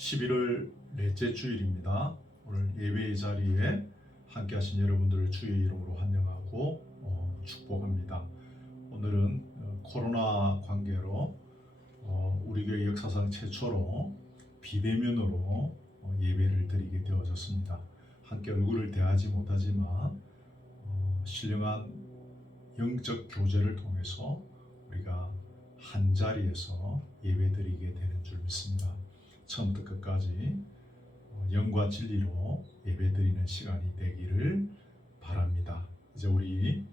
11월 넷째 주일입니다. 오늘 예배의 자리에 함께 하신 여러분들을 주의 이름으로 환영하고 축복합니다. 오늘은 코로나 관계로 우리 교회 역사상 최초로 비대면으로 예배를 드리게 되어졌습니다. 함께 얼굴을 대하지 못하지만 신령한 영적 교제를 통해서 우리가 한 자리에서 예배 드리게 되는 줄 믿습니다. 처음부터 끝까지 영과 진리로 예배 드리는 시간이 되기를 바랍니다. 이제 우리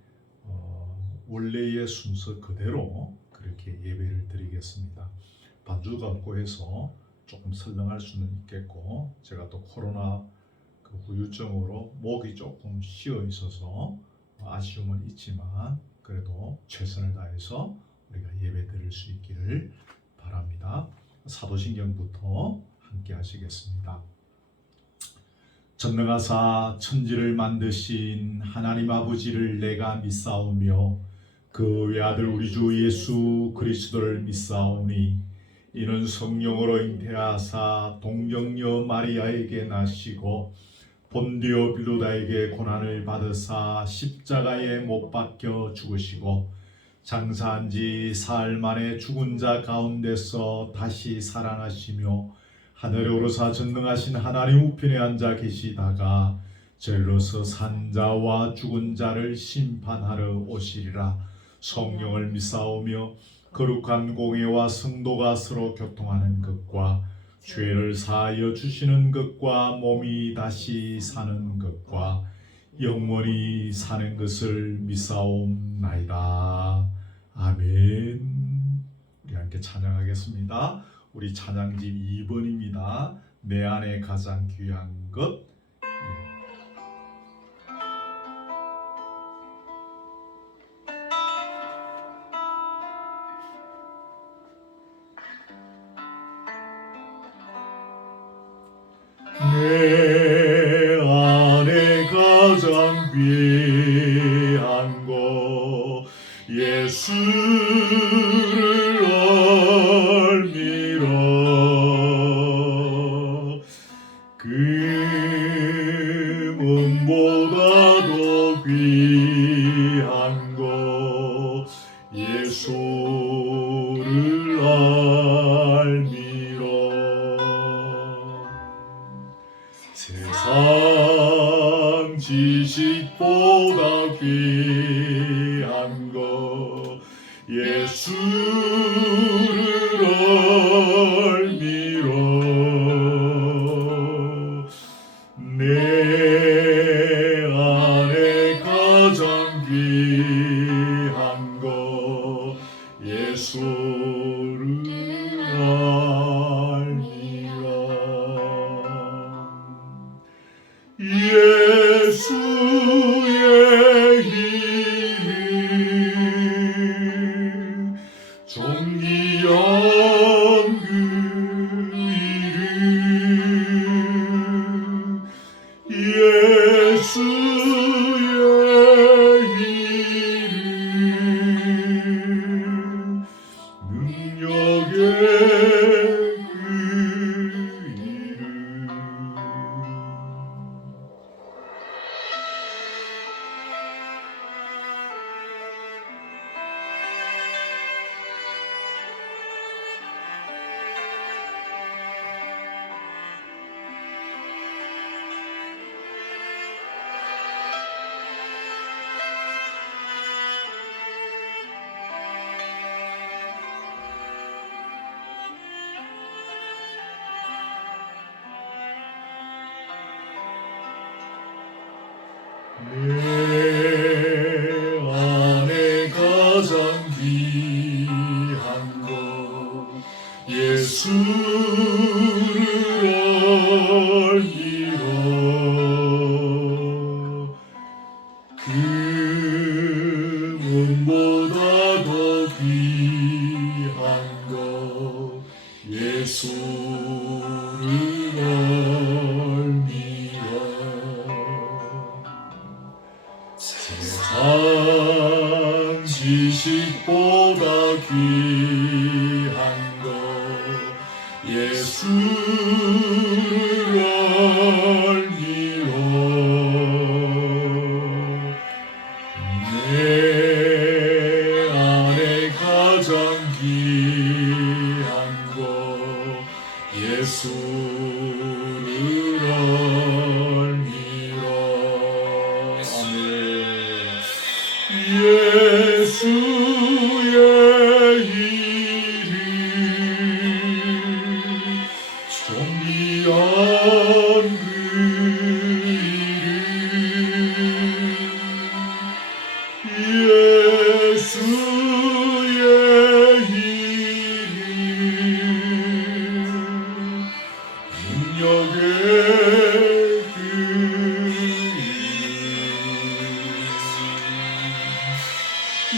원래의 순서 그대로 그렇게 예배를 드리겠습니다. 반주가 없고 해서 조금 설렁할 수는 있겠고, 제가 또 코로나 후유증으로 목이 조금 쉬어 있어서 아쉬움은 있지만 그래도 최선을 다해서 우리가 예배 드릴 수 있기를 바랍니다. 사도신경부터 함께 하시겠습니다. 전능하사 천지를 만드신 하나님 아버지를 내가 믿사오며 그 외아들 우리 주 예수 그리스도를 믿사오니 이는 성령으로 잉태하사 동정녀 마리아에게 나시고 본디오 빌라도에게 고난을 받으사 십자가에 못 박혀 죽으시고 장사한 지 사흘 만에 죽은 자 가운데서 다시 살아나시며 하늘에 오르사 전능하신 하나님 우편에 앉아 계시다가 저리로서 산 자와 죽은 자를 심판하러 오시리라. 성령을 믿사오며 거룩한 공회와 성도가 서로 교통하는 것과 죄를 사하여 주시는 것과 몸이 다시 사는 것과 영원히 사는 것을 믿사옵나이다. 아멘. 우리 함께 찬양하겠습니다. 우리 찬양집 2번입니다. 내 안에 가장 귀한 것. 내 안에 가장 귀한 것 예수를 알미라. 금은보다 더 귀한 것 예수를 알미라. 세상 지식보다 귀한 것 예수를 알미라. 내 안에 가장 귀한 것 예수를 알미라. 예수의 이름 존귀한 그 이름 예수의 이름 능력의 그 이름. 내 안에 가장 귀한 것 예수를 알미라. 금은보다 더 귀한 것 예수를 알미라. 예수를 알미라. 아멘. 예수의 이름 존귀한 그 이름 예수의 이름 능력의 그 이름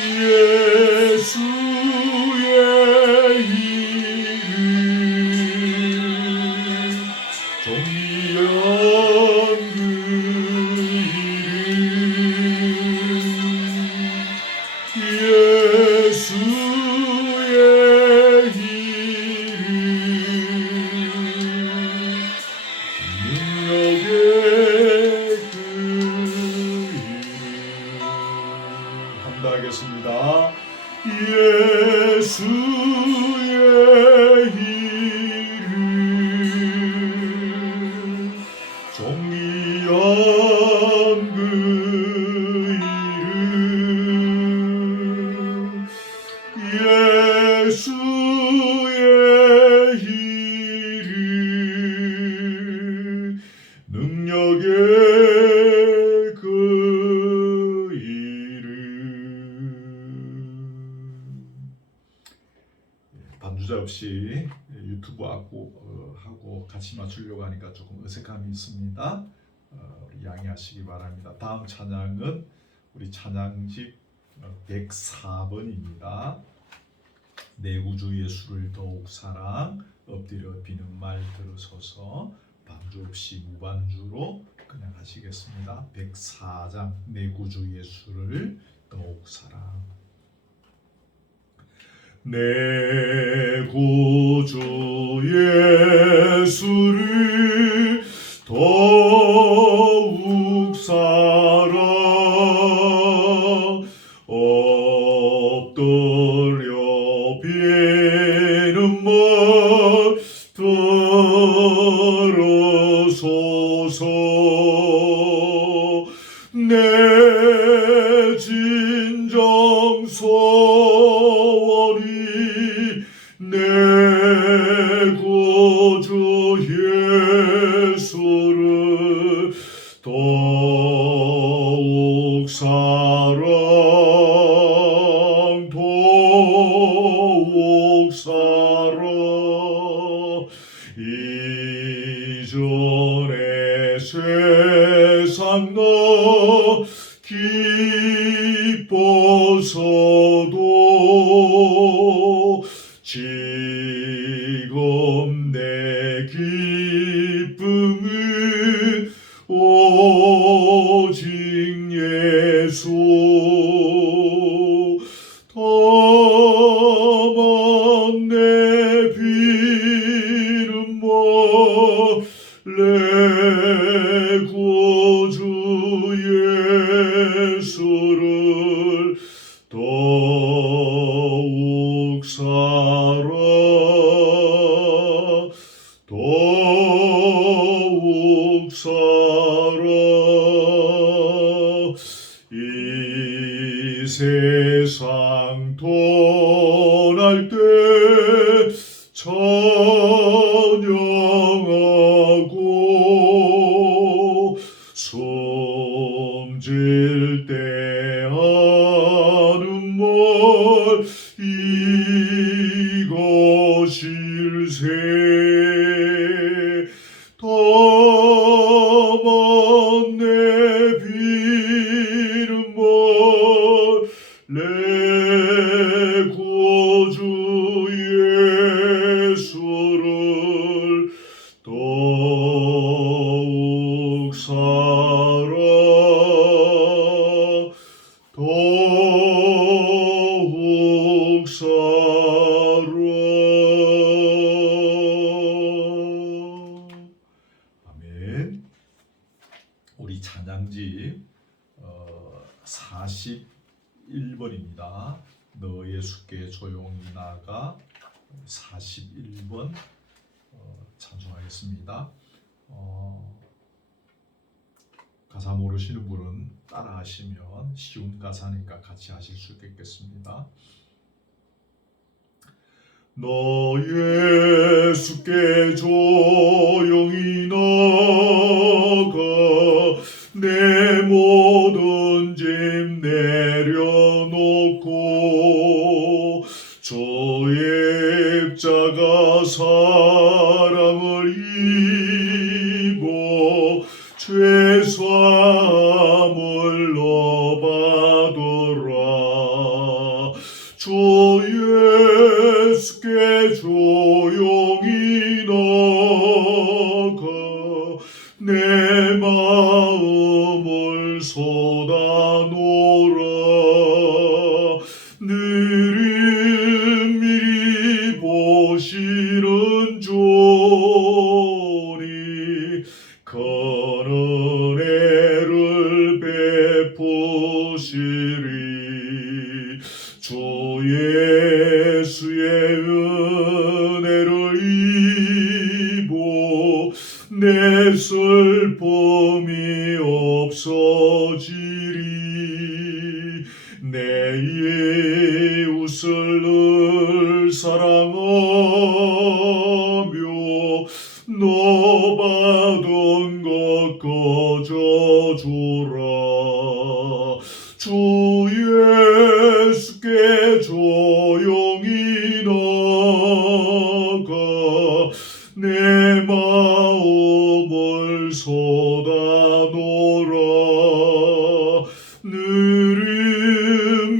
예수의 이름 존귀한 그 이름 예수의 이름 능력의 그 이름 한번 하겠습니다. 예수의 이름 존귀한 그 이름 예수의 이름 능력의 그 이름. 반주자 없이 유튜브 하고 같이 맞추려고 하니까 조금 어색함이 있습니다. 우리 양해하시기 바랍니다. 다음 찬양은 우리 찬양집 104번입니다. 내 구주 예수를 더욱 사랑 엎드려 비는 말 들어서서 반주 없이 무반주로 그냥 하시겠습니다. 104장 내 구주 예수를 더욱 사랑. 내 구주 예수를 더욱 사랑 엎드려 비는 말 들어서서 내 진정 소원이 내 구주 예수를 더욱 사랑 더욱 사랑 이전에 세상 나 기뻐서도 지금 내 기쁨은 오직 예수 다만 내 비는 내 구주 예수를 더욱 사랑 더욱 사랑 이 세상 떠날 때 찬양하고 숨질 때 하는 말 이것일세 다만 내 비는 내 구주 예수를 더욱 사랑 더욱 사랑 아멘. 우리 찬양집 41번입니다. 너 예수께 조용히 나가 41번 하겠습니다. 가사 모르시는 분은 따라 하시면 쉬운 가사니까 같이 하실 수 있겠습니다. 너 예수께 조용히 나가 내 모든 짐 내려놓고 저 입자가 사랑을 입어 죄사함을 너받으라. 주 예수께 조용히 나가 내 마음을 쏟아놓으라. 미리 보시는 주니 큰 은혜를 베푸시리. 주 예수의 은혜를 입어 내 슬픔이 없어지리. 내 이웃을 늘 사랑하며 너 받은 것 거저주라. 주 예수께 조용히 나가 내 마음을 쏟아놓으라.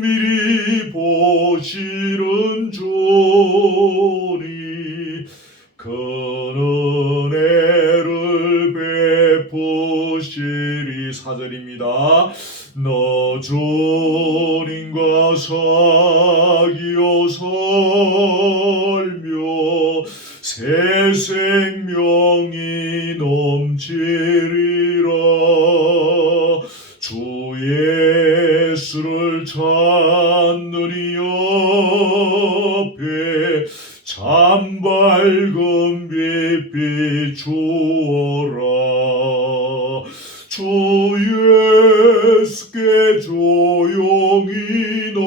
미리 보시는 주니 큰 은혜를 베푸시리. 4절입니다. 너 주님과 사귀어 살며 새 생명이 넘치리라. 주 예수를 찾는 이 앞에 참 밝은 빛 비추어라. 주 예수께 조용히 나가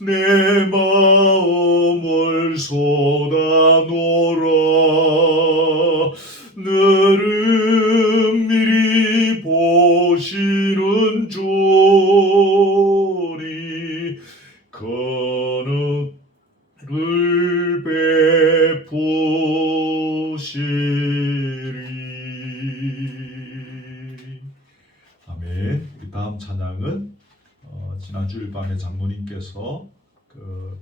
내 마음을 쏟아놓으라. 미리 보시는 주니 큰 은혜를 베푸시리. 아멘. 다음 찬양은 지난주일 밤에 장로님께서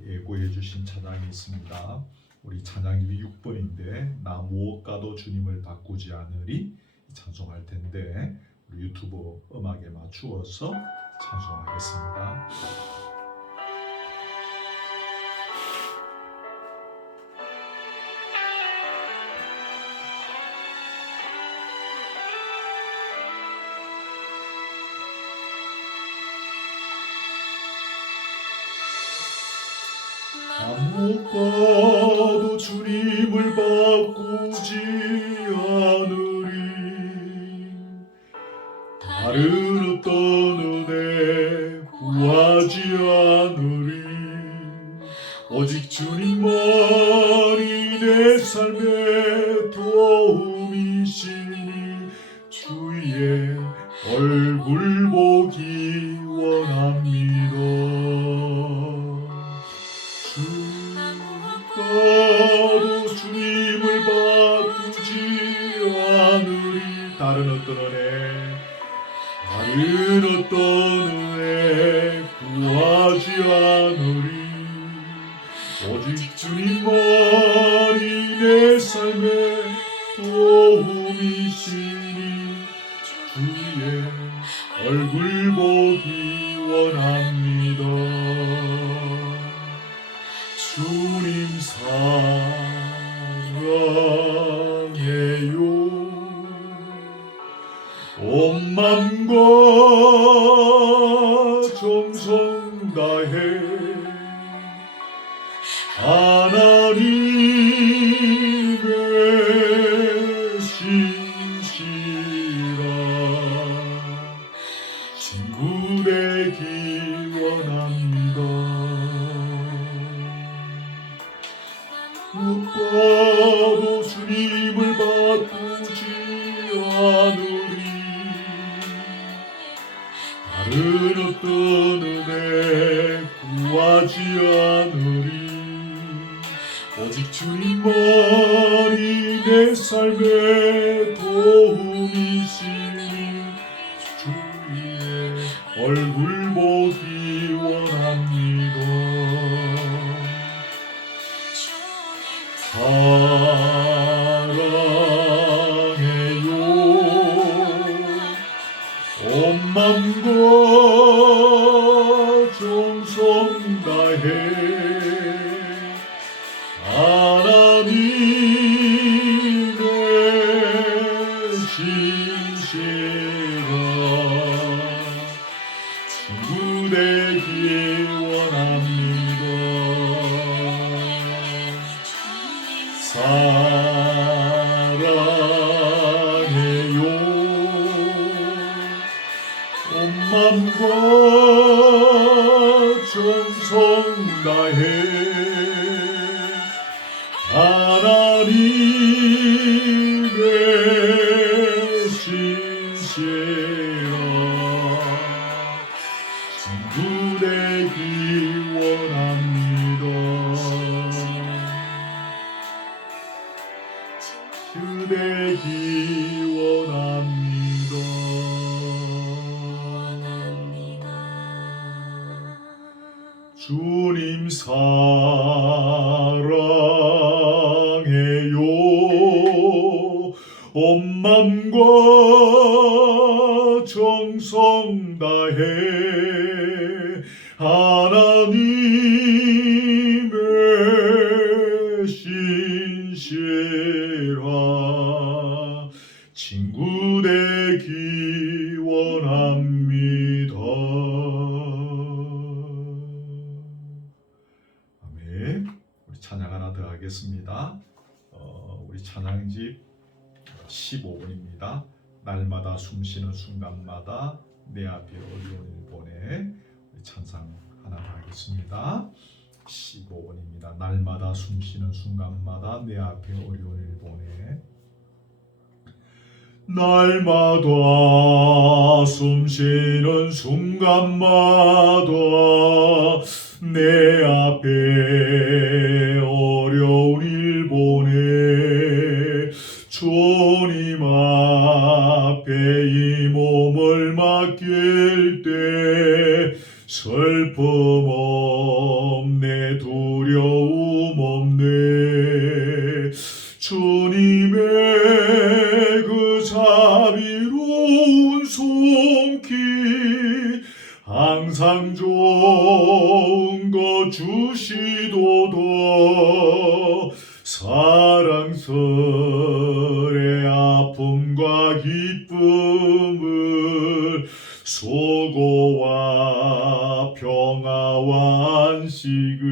예고해 주신 찬양이 있습니다. 우리 찬양이 6번인데 나 무엇과도 주님을 바꾸지 않으리 찬송할 텐데 우리 유튜브 음악에 맞추어서 찬송하겠습니다. 아무것도 주님을 바꾸지 않으리. 다른 어떤 은혜 구하지 않으리. 오직 주님만이 내 삶의 도움이시니 주의 얼굴 보기 원합니다. 주가도 주님을 바꾸지 않으리. 다른 어떤 은혜 구하지 않으리. 오직 주님만이 내 삶의 도움이시니 주의 얼굴 보기 원합니다. 주님 사랑해요. 온 맘과 정성 다해 하나님 나도 주님을 바꾸지 않으리. 다른 어떤 은혜 구하지 않으리. 오직 주님만이 내 삶의 도움이시니 주의 얼굴 보기 원합니다. 사랑해요 온 맘과 정성 다해 하나님의 신실한 친구 되기 원합니다. 사랑해요 온 맘과 정성 다해 하나님의 신실한 친구 되기 원합니다. 되기 원합니다. 주님 사랑해요 온 맘과 정성 다해 하나님의 신실한 친구 되기 원합니다. 아멘. 우리 찬양 하나 더 하겠습니다. 우리 찬양집 15번입니다. 날마다 숨쉬는 순간마다 내 앞에 어려운 일 보내. 우리 찬양 하나 더 하겠습니다. 15번입니다. 날마다 숨쉬는 순간마다 내 앞에 어려운 일 보내. 날마다 숨쉬는 순간마다 내 앞에 어려운 일 보내. 주님 앞에 이 몸을 맡길 때 슬픔 없네 두려움 없네. 주님의 그 자비로운 손길 항상 좋은 것 주시도다. 사랑스레 아픔과 기쁨을 수고와 평화와 안식을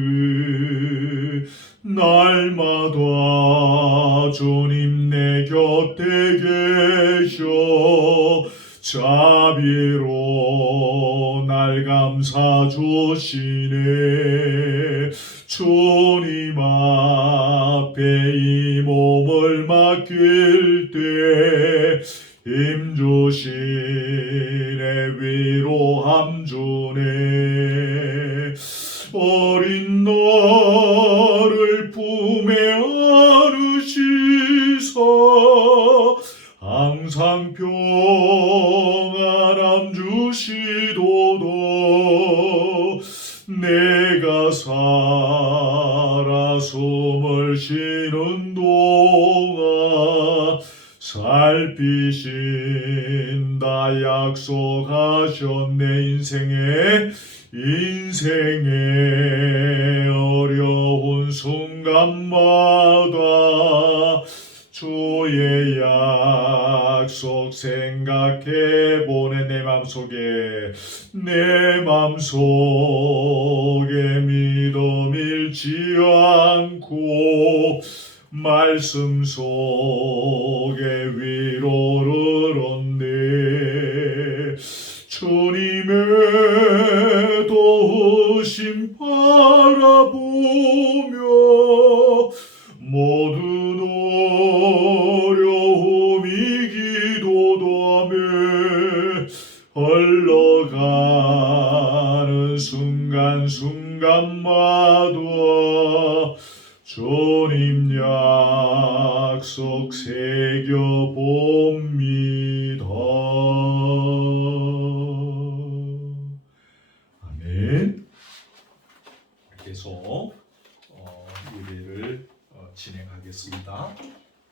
날마다 주님 내 곁에 계셔 자비로 날 감싸 주시네. 주님 앞에 이 몸을 맡길 때 힘주시네 위로함 주네. 어린 너를 품에 안으시사 항상 평안함 주시도다. 내가 살아 숨을 쉬는 동안 살피신다 약속하셨네. 인생의 어려운 순간마다 주의 약속 생각해보네. 내 맘속에 믿음 잃지 않고 말씀 속에 위로를 얻네. 주님의 도우심 바라보며 모두 약속 새겨봅니다. 아멘. 계속 예배를 진행하겠습니다.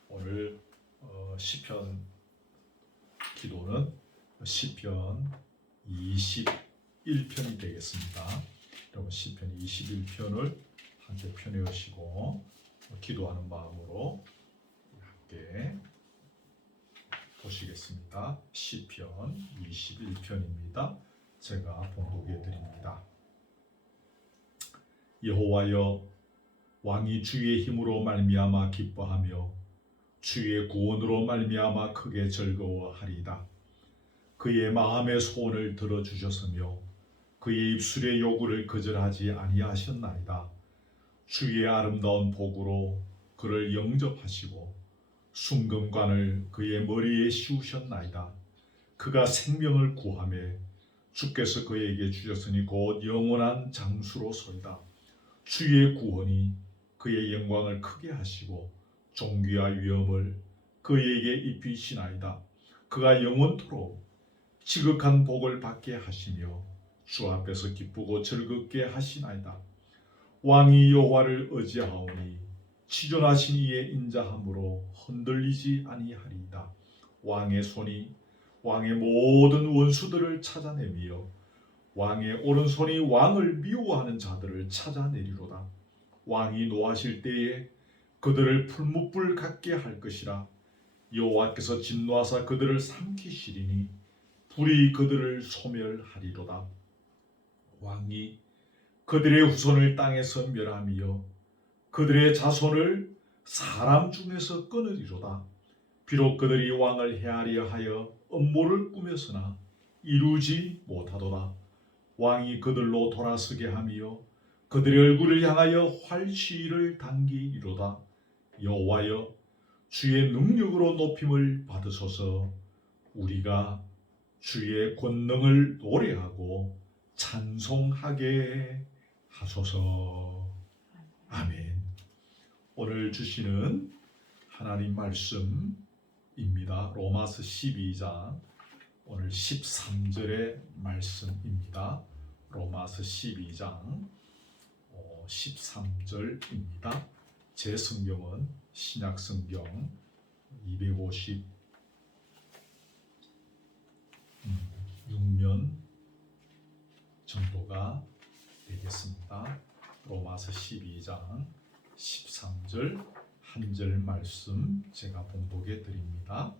오늘 시편 기도는 시편 21편이 되겠습니다. 여러분 시편 21편을 함께 펴내으시고 기도하는 마음으로 함께 보시겠습니다. 시편 21편입니다. 제가 봉독해 드립니다. 여호와여, 왕이 주의 힘으로 말미암아 기뻐하며 주의 구원으로 말미암아 크게 즐거워하리이다. 그의 마음의 소원을 들어주셨으며 그의 입술의 요구를 거절하지 아니하셨나이다. 주의 아름다운 복으로 그를 영접하시고 순금관을 그의 머리에 씌우셨나이다. 그가 생명을 구하매 주께서 그에게 주셨으니 곧 영원한 장수로소이다. 주의 구원이 그의 영광을 크게 하시고 존귀와 위엄을 그에게 입히시나이다. 그가 영원토록 지극한 복을 받게 하시며 주 앞에서 기쁘고 즐겁게 하시나이다. 왕이 여호와를 의지하오니 치존하신 이의 인자함으로 흔들리지 아니하리이다. 왕의 손이 왕의 모든 원수들을 찾아내며 왕의 오른손이 왕을 미워하는 자들을 찾아내리로다. 왕이 노하실 때에 그들을 풀무불 같게 할 것이라. 여호와께서 진노하사 그들을 삼키시리니 불이 그들을 소멸하리로다. 왕이 그들의 후손을 땅에서 멸하며 그들의 자손을 사람 중에서 끊으리로다. 비록 그들이 왕을 해하려 하여 음모를 꾸몄으나 이루지 못하도다. 왕이 그들로 돌아서게 하며 그들의 얼굴을 향하여 활시위를 당기리로다. 여호와여, 주의 능력으로 높임을 받으소서. 우리가 주의 권능을 노래하고 찬송하게 하소서. 아멘. 오늘 주시는 하나님 말씀입니다. 로마서 12장 오늘 13절의 말씀입니다. 로마서 12장 13절입니다. 제 성경은 신약성경 256면 정도가 되겠습니다. 로마서 12장 13절 한 절 말씀 제가 봉독해 드립니다.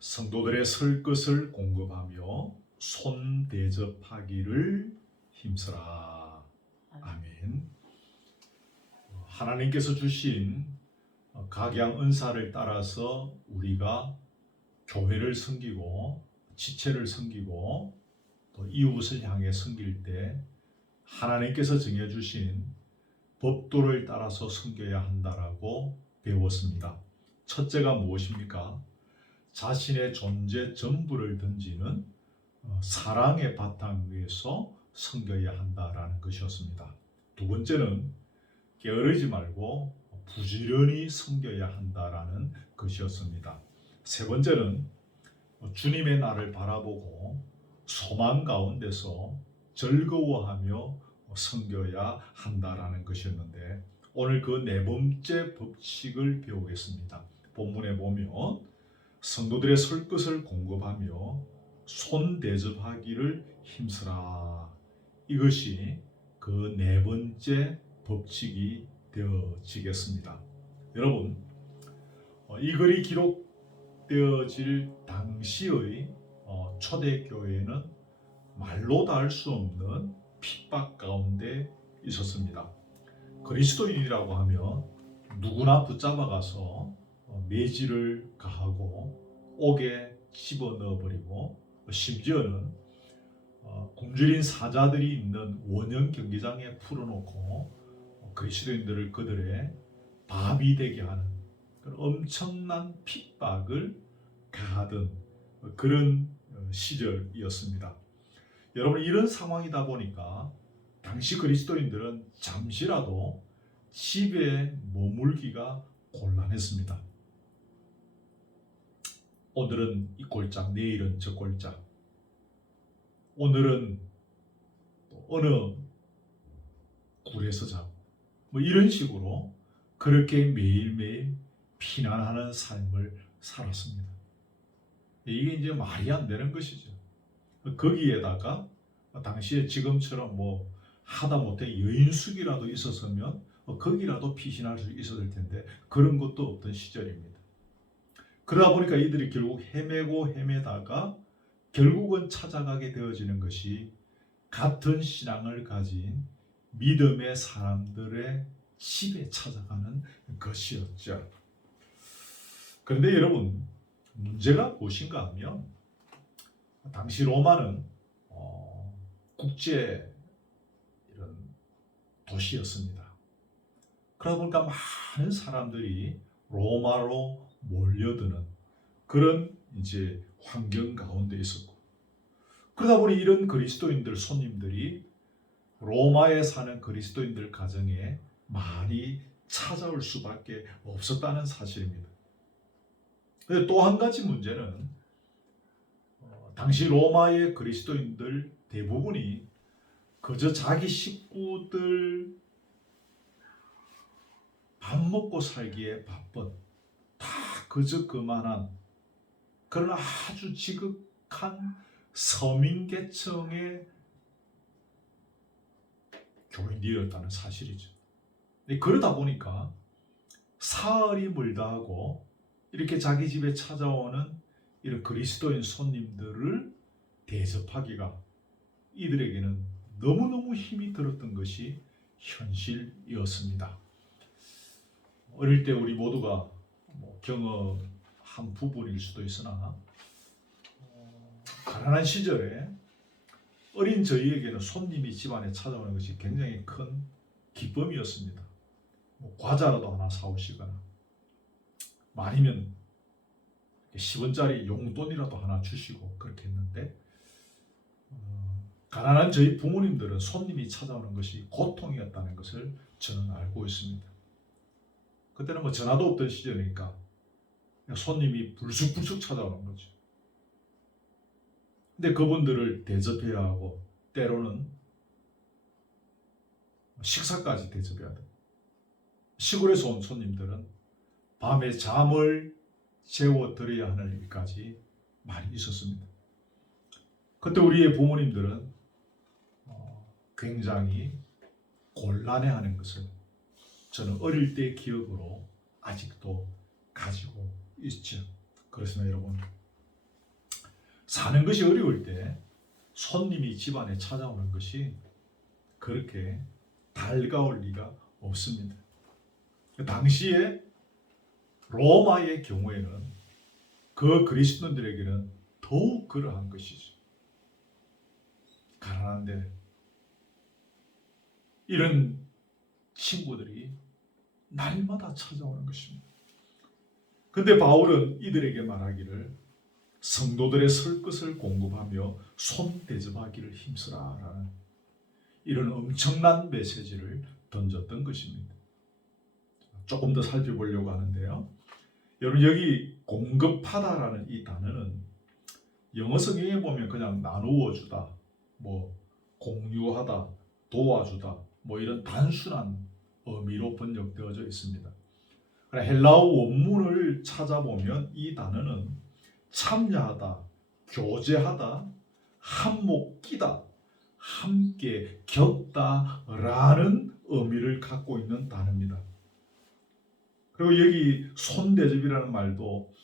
성도들의 설 것을 공급하며 손 대접하기를 힘쓰라. 아멘. 하나님께서 주신 각양 은사를 따라서 우리가 교회를 섬기고 지체를 섬기고 또 이웃을 향해 섬길 때 하나님께서 정해주신 법도를 따라서 섬겨야 한다라고 배웠습니다. 첫째가 무엇입니까? 자신의 존재 전부를 던지는 사랑의 바탕 위에서 섬겨야 한다라는 것이었습니다. 두 번째는 게으르지 말고 부지런히 섬겨야 한다라는 것이었습니다. 세 번째는 주님의 날을 바라보고 소망 가운데서 즐거워하며 섬겨야 한다라는 것이었는데 오늘 그 네 번째 법칙을 배우겠습니다. 본문에 보면 성도들의 설 것을 공급하며 손 대접하기를 힘쓰라. 이것이 그 네 번째 법칙이 되어지겠습니다. 여러분, 이 글이 기록되어질 당시의 초대교회는 말로 다 할 수 없는 핍박 가운데 있었습니다. 그리스도인이라고 하면 누구나 붙잡아가서 매질을 가하고 옥에 집어넣어버리고 심지어는 굶주린 사자들이 있는 원형 경기장에 풀어놓고 그리스도인들을 그들의 밥이 되게 하는 그런 엄청난 핍박을 가하던 그런 시절이었습니다. 여러분, 이런 상황이다 보니까 당시 그리스도인들은 잠시라도 집에 머물기가 곤란했습니다. 오늘은 이 꼴짝, 내일은 저 꼴짝, 오늘은 어느 굴에서 자고 뭐 이런 식으로 그렇게 매일매일 피난하는 삶을 살았습니다. 이게 이제 말이 안 되는 것이죠. 거기에다가 당시에 지금처럼 뭐 하다못해 여인숙이라도 있었으면 거기라도 피신할 수 있었을 텐데 그런 것도 없던 시절입니다. 그러다 보니까 이들이 결국 헤매고 헤매다가 결국은 찾아가게 되어지는 것이 같은 신앙을 가진 믿음의 사람들의 집에 찾아가는 것이었죠. 그런데 여러분, 문제가 무엇인가 하면 당시 로마는 국제 이런 도시였습니다. 그러다 보니까 많은 사람들이 로마로 몰려드는 그런 이제 환경 가운데 있었고, 그러다 보니 이런 그리스도인들 손님들이 로마에 사는 그리스도인들 가정에 많이 찾아올 수밖에 없었다는 사실입니다. 또 한 가지 문제는 당시 로마의 그리스도인들 대부분이 그저 자기 식구들 밥 먹고 살기에 바쁜 다 그저 그만한 그런 아주 지극한 서민계층의 교인들이었다는 사실이죠. 그러다 보니까 사흘이 멀다 하고 이렇게 자기 집에 찾아오는 이런 그리스도인 손님들을 대접하기가 이들에게는 너무너무 힘이 들었던 것이 현실이었습니다. 어릴 때 우리 모두가 경험한 부분일 수도 있으나 가난한 시절에 어린 저희에게는 손님이 집안에 찾아오는 것이 굉장히 큰 기쁨이었습니다. 과자라도 하나 사오시거나 아니면 10원짜리 용돈이라도 하나 주시고 그렇게 했는데 가난한 저희 부모님들은 손님이 찾아오는 것이 고통이었다는 것을 저는 알고 있습니다. 그때는 뭐 전화도 없던 시절이니까 손님이 불쑥불쑥 찾아오는 거죠. 근데 그분들을 대접해야 하고 때로는 식사까지 대접해야 돼요. 시골에서 온 손님들은 밤에 잠을 재워드려야 하는 일까지 많이 있었습니다. 그때 우리의 부모님들은 굉장히 곤란해하는 것을 저는 어릴 때 기억으로 아직도 가지고 있죠. 그렇습니다, 여러분. 사는 것이 어려울 때 손님이 집안에 찾아오는 것이 그렇게 달가울 리가 없습니다. 당시에 로마의 경우에는 그 그리스도인들에게는 더욱 그러한 것이죠. 가난한데 이런 친구들이 날마다 찾아오는 것입니다. 근데 바울은 이들에게 말하기를 성도들의 설 것을 공급하며 손 대접하기를 힘쓰라라는 이런 엄청난 메시지를 던졌던 것입니다. 조금 더 살펴보려고 하는데요. 여러분, 여기 공급하다라는 이 단어는 영어 성경에 보면 그냥 나누어 주다, 공유하다, 도와주다, 이런 단순한 의미로 번역되어져 있습니다. 헬라어 원문을 찾아보면 이 단어는 참여하다, 교제하다, 한몫 끼다, 함께 겪다라는 의미를 갖고 있는 단어입니다. 그리고 여기 손대접이라는 말도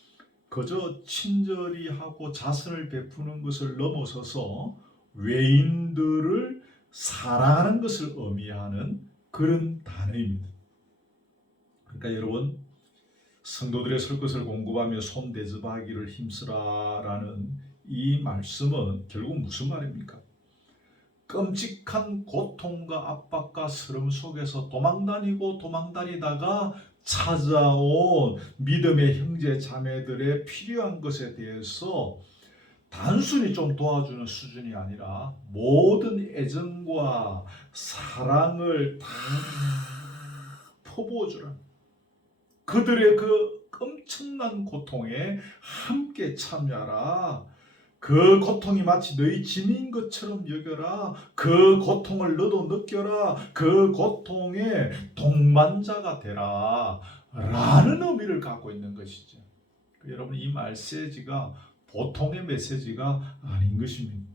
그저 친절히 하고 자선을 베푸는 것을 넘어서서 외인들을 사랑하는 것을 의미하는 그런 단어입니다. 그러니까 여러분, 성도들의 설 것을 공급하며 손 대접하기를 힘쓰라라는 이 말씀은 결국 무슨 말입니까? 끔찍한 고통과 압박과 스름 속에서 도망다니다가 찾아온 믿음의 형제 자매들의 필요한 것에 대해서 단순히 좀 도와주는 수준이 아니라 모든 애정과 사랑을 다 퍼부어 주라. 그들의 그 엄청난 고통에 함께 참여하라. 그 고통이 마치 너희 짐인 것처럼 여겨라. 그 고통을 너도 느껴라. 그 고통의 동반자가 되라. 라는 의미를 갖고 있는 것이죠. 여러분, 이 메시지가 보통의 메시지가 아닌 것입니다.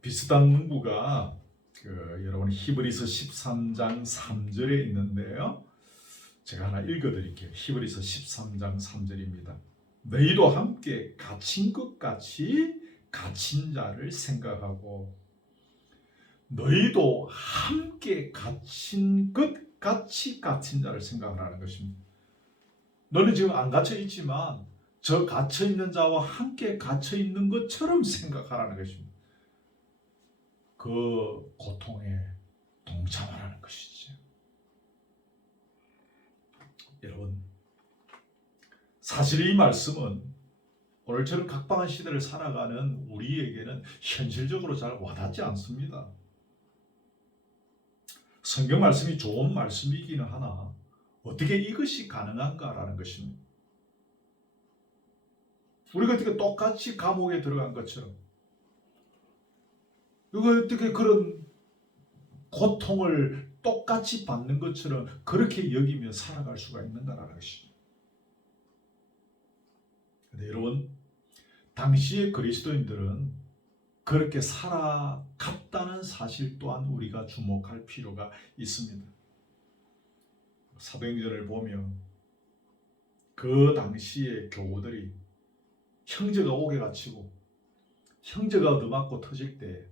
비슷한 문구가 여러분 히브리서 13장 3절에 있는데요. 제가 하나 읽어드릴게요. 히브리서 13장 3절입니다. 너희도 함께 갇힌 것 같이 갇힌 자를 생각하고, 너희도 함께 갇힌 것 같이 갇힌 자를 생각하라는 것입니다. 너는 지금 안 갇혀 있지만 저 갇혀 있는 자와 함께 갇혀 있는 것처럼 생각하라는 것입니다. 그 고통에 동참하라는 것이죠. 여러분, 사실 이 말씀은 오늘처럼 각박한 시대를 살아가는 우리에게는 현실적으로 잘 와닿지 않습니다. 성경 말씀이 좋은 말씀이기는 하나 어떻게 이것이 가능한가라는 것입니다. 우리가 어떻게 똑같이 감옥에 들어간 것처럼, 이거 어떻게 그런 고통을 똑같이 받는 것처럼 그렇게 여기며 살아갈 수가 있는가라는 것입니다. 근데 여러분, 당시의 그리스도인들은 그렇게 살아갔다는 사실 또한 우리가 주목할 필요가 있습니다. 사도행전을 보면 그 당시의 교우들이 형제가 옥에 갇히고 형제가 얻어맞고 터질 때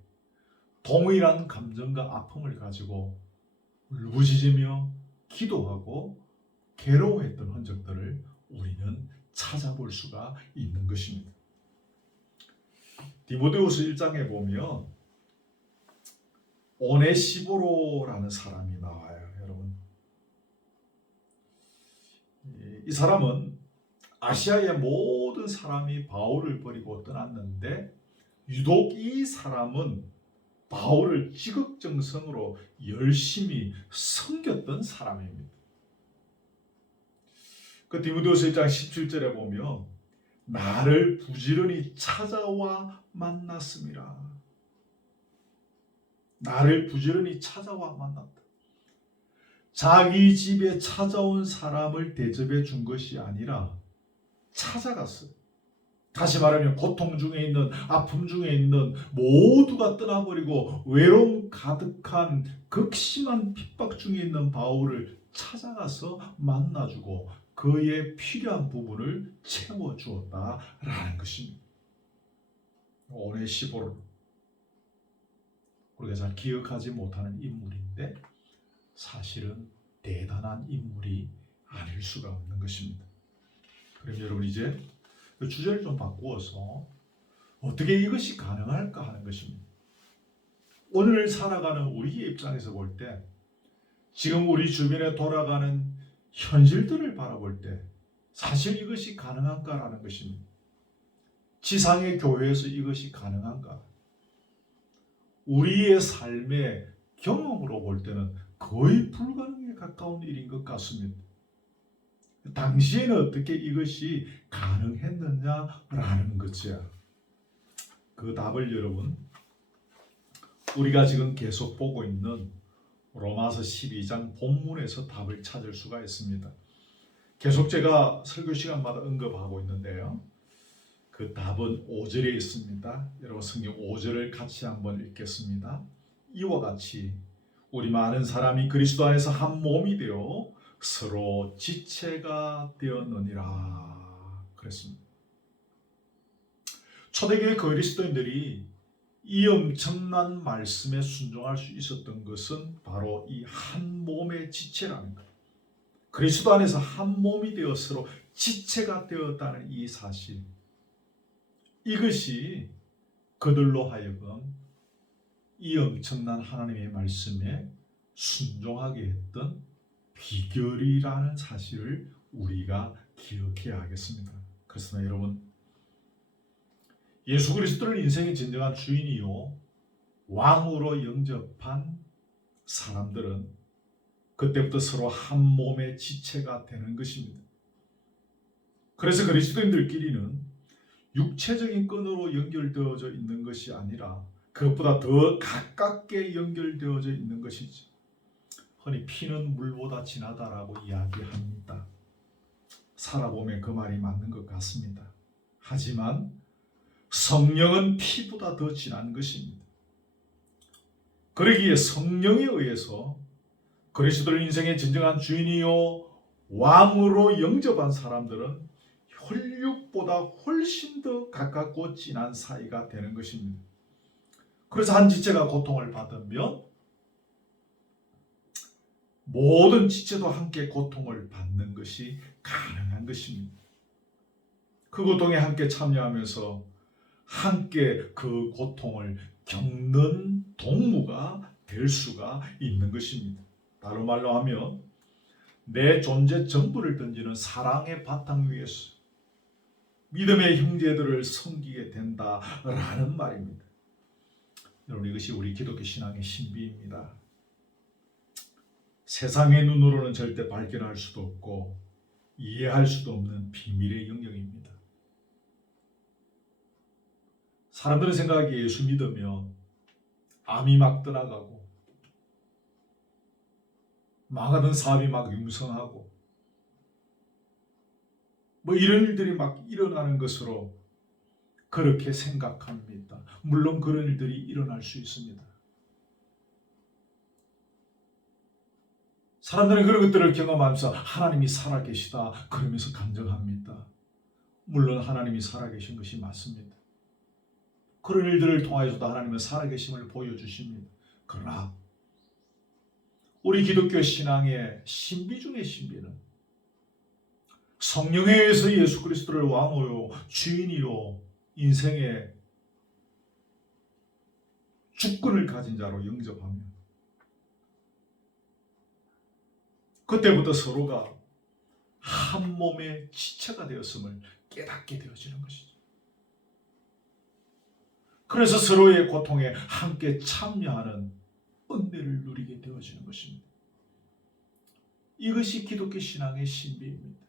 동일한 감정과 아픔을 가지고 울부짖으며 기도하고 괴로워했던 흔적들을 우리는 찾아볼 수가 있는 것입니다. 디모데후서 1장에 보면 오네시보로라는 사람이 나와요. 여러분, 이 사람은 아시아의 모든 사람이 바울을 버리고 떠났는데 유독 이 사람은 바울을 지극정성으로 열심히 섬겼던 사람입니다. 그 디모데후서 1장 17절에 보면 나를 부지런히 찾아와 만났음이라. 나를 부지런히 찾아와 만났다. 자기 집에 찾아온 사람을 대접해 준 것이 아니라 찾아갔어요. 다시 말하면 고통 중에 있는, 아픔 중에 있는 모두가 떠나버리고 외로움 가득한 극심한 핍박 중에 있는 바울을 찾아가서 만나주고 그의 필요한 부분을 채워주었다라는 것입니다. 오네시보로, 우리가 잘 기억하지 못하는 인물인데 사실은 대단한 인물이 아닐 수가 없는 것입니다. 그럼 여러분, 이제 그 주제를 좀 바꾸어서 어떻게 이것이 가능할까 하는 것입니다. 오늘 살아가는 우리의 입장에서 볼 때, 지금 우리 주변에 돌아가는 현실들을 바라볼 때 사실 이것이 가능한가라는 것입니다. 지상의 교회에서 이것이 가능한가? 우리의 삶의 경험으로 볼 때는 거의 불가능에 가까운 일인 것 같습니다. 당시에는 어떻게 이것이 가능했느냐라는 것이야. 그 답을 여러분, 우리가 지금 계속 보고 있는 로마서 12장 본문에서 답을 찾을 수가 있습니다. 계속 제가 설교 시간마다 언급하고 있는데요. 그 답은 5절에 있습니다. 여러분, 성경 5절을 같이 한번 읽겠습니다. 이와 같이 우리 많은 사람이 그리스도 안에서 한 몸이 되어 서로 지체가 되었느니라 그랬습니다. 초대교회 그리스도인들이 이 엄청난 말씀에 순종할 수 있었던 것은 바로 이 한 몸의 지체라는 것. 그리스도 안에서 한 몸이 되어 서로 지체가 되었다는 이 사실. 이것이 그들로 하여금 이 엄청난 하나님의 말씀에 순종하게 했던 비결이라는 사실을 우리가 기억해야 하겠습니다. 그렇습니다, 여러분. 예수 그리스도를 인생의 진정한 주인이요 왕으로 영접한 사람들은 그때부터 서로 한 몸의 지체가 되는 것입니다. 그래서 그리스도인들끼리는 육체적인 끈으로 연결되어져 있는 것이 아니라 그것보다 더 가깝게 연결되어져 있는 것이지. 흔히 피는 물보다 진하다라고 이야기합니다. 살아보면 그 말이 맞는 것 같습니다. 하지만 성령은 피보다 더 진한 것입니다. 그러기에 성령에 의해서 그리스도를 인생의 진정한 주인이요 왕으로 영접한 사람들은 혈육보다 훨씬 더 가깝고 진한 사이가 되는 것입니다. 그래서 한 지체가 고통을 받으면 모든 지체도 함께 고통을 받는 것이 가능한 것입니다. 그 고통에 함께 참여하면서 함께 그 고통을 겪는 동무가 될 수가 있는 것입니다. 다른 말로 하면 내 존재 전부를 던지는 사랑의 바탕 위에서 믿음의 형제들을 섬기게 된다라는 말입니다. 여러분, 이것이 우리 기독교 신앙의 신비입니다. 세상의 눈으로는 절대 발견할 수도 없고 이해할 수도 없는 비밀의 영역입니다. 사람들은 생각하기에 예수 믿으면 암이 막 떠나가고 망하던 사업이 막 융성하고 이런 일들이 막 일어나는 것으로 그렇게 생각합니다. 물론 그런 일들이 일어날 수 있습니다. 사람들은 그런 것들을 경험하면서 하나님이 살아계시다 그러면서 감정합니다. 물론 하나님이 살아계신 것이 맞습니다. 그런 일들을 통하여서도 하나님은 살아계심을 보여주십니다. 그러나 우리 기독교 신앙의 신비 중의 신비는 성령에 의해서 예수 그리스도를 왕으로 주인이요 인생의 주권을 가진 자로 영접하며 그때부터 서로가 한 몸의 지체가 되었음을 깨닫게 되어지는 것이죠. 그래서 서로의 고통에 함께 참여하는 은혜를 누리게 되어지는 것입니다. 이것이 기독교 신앙의 신비입니다.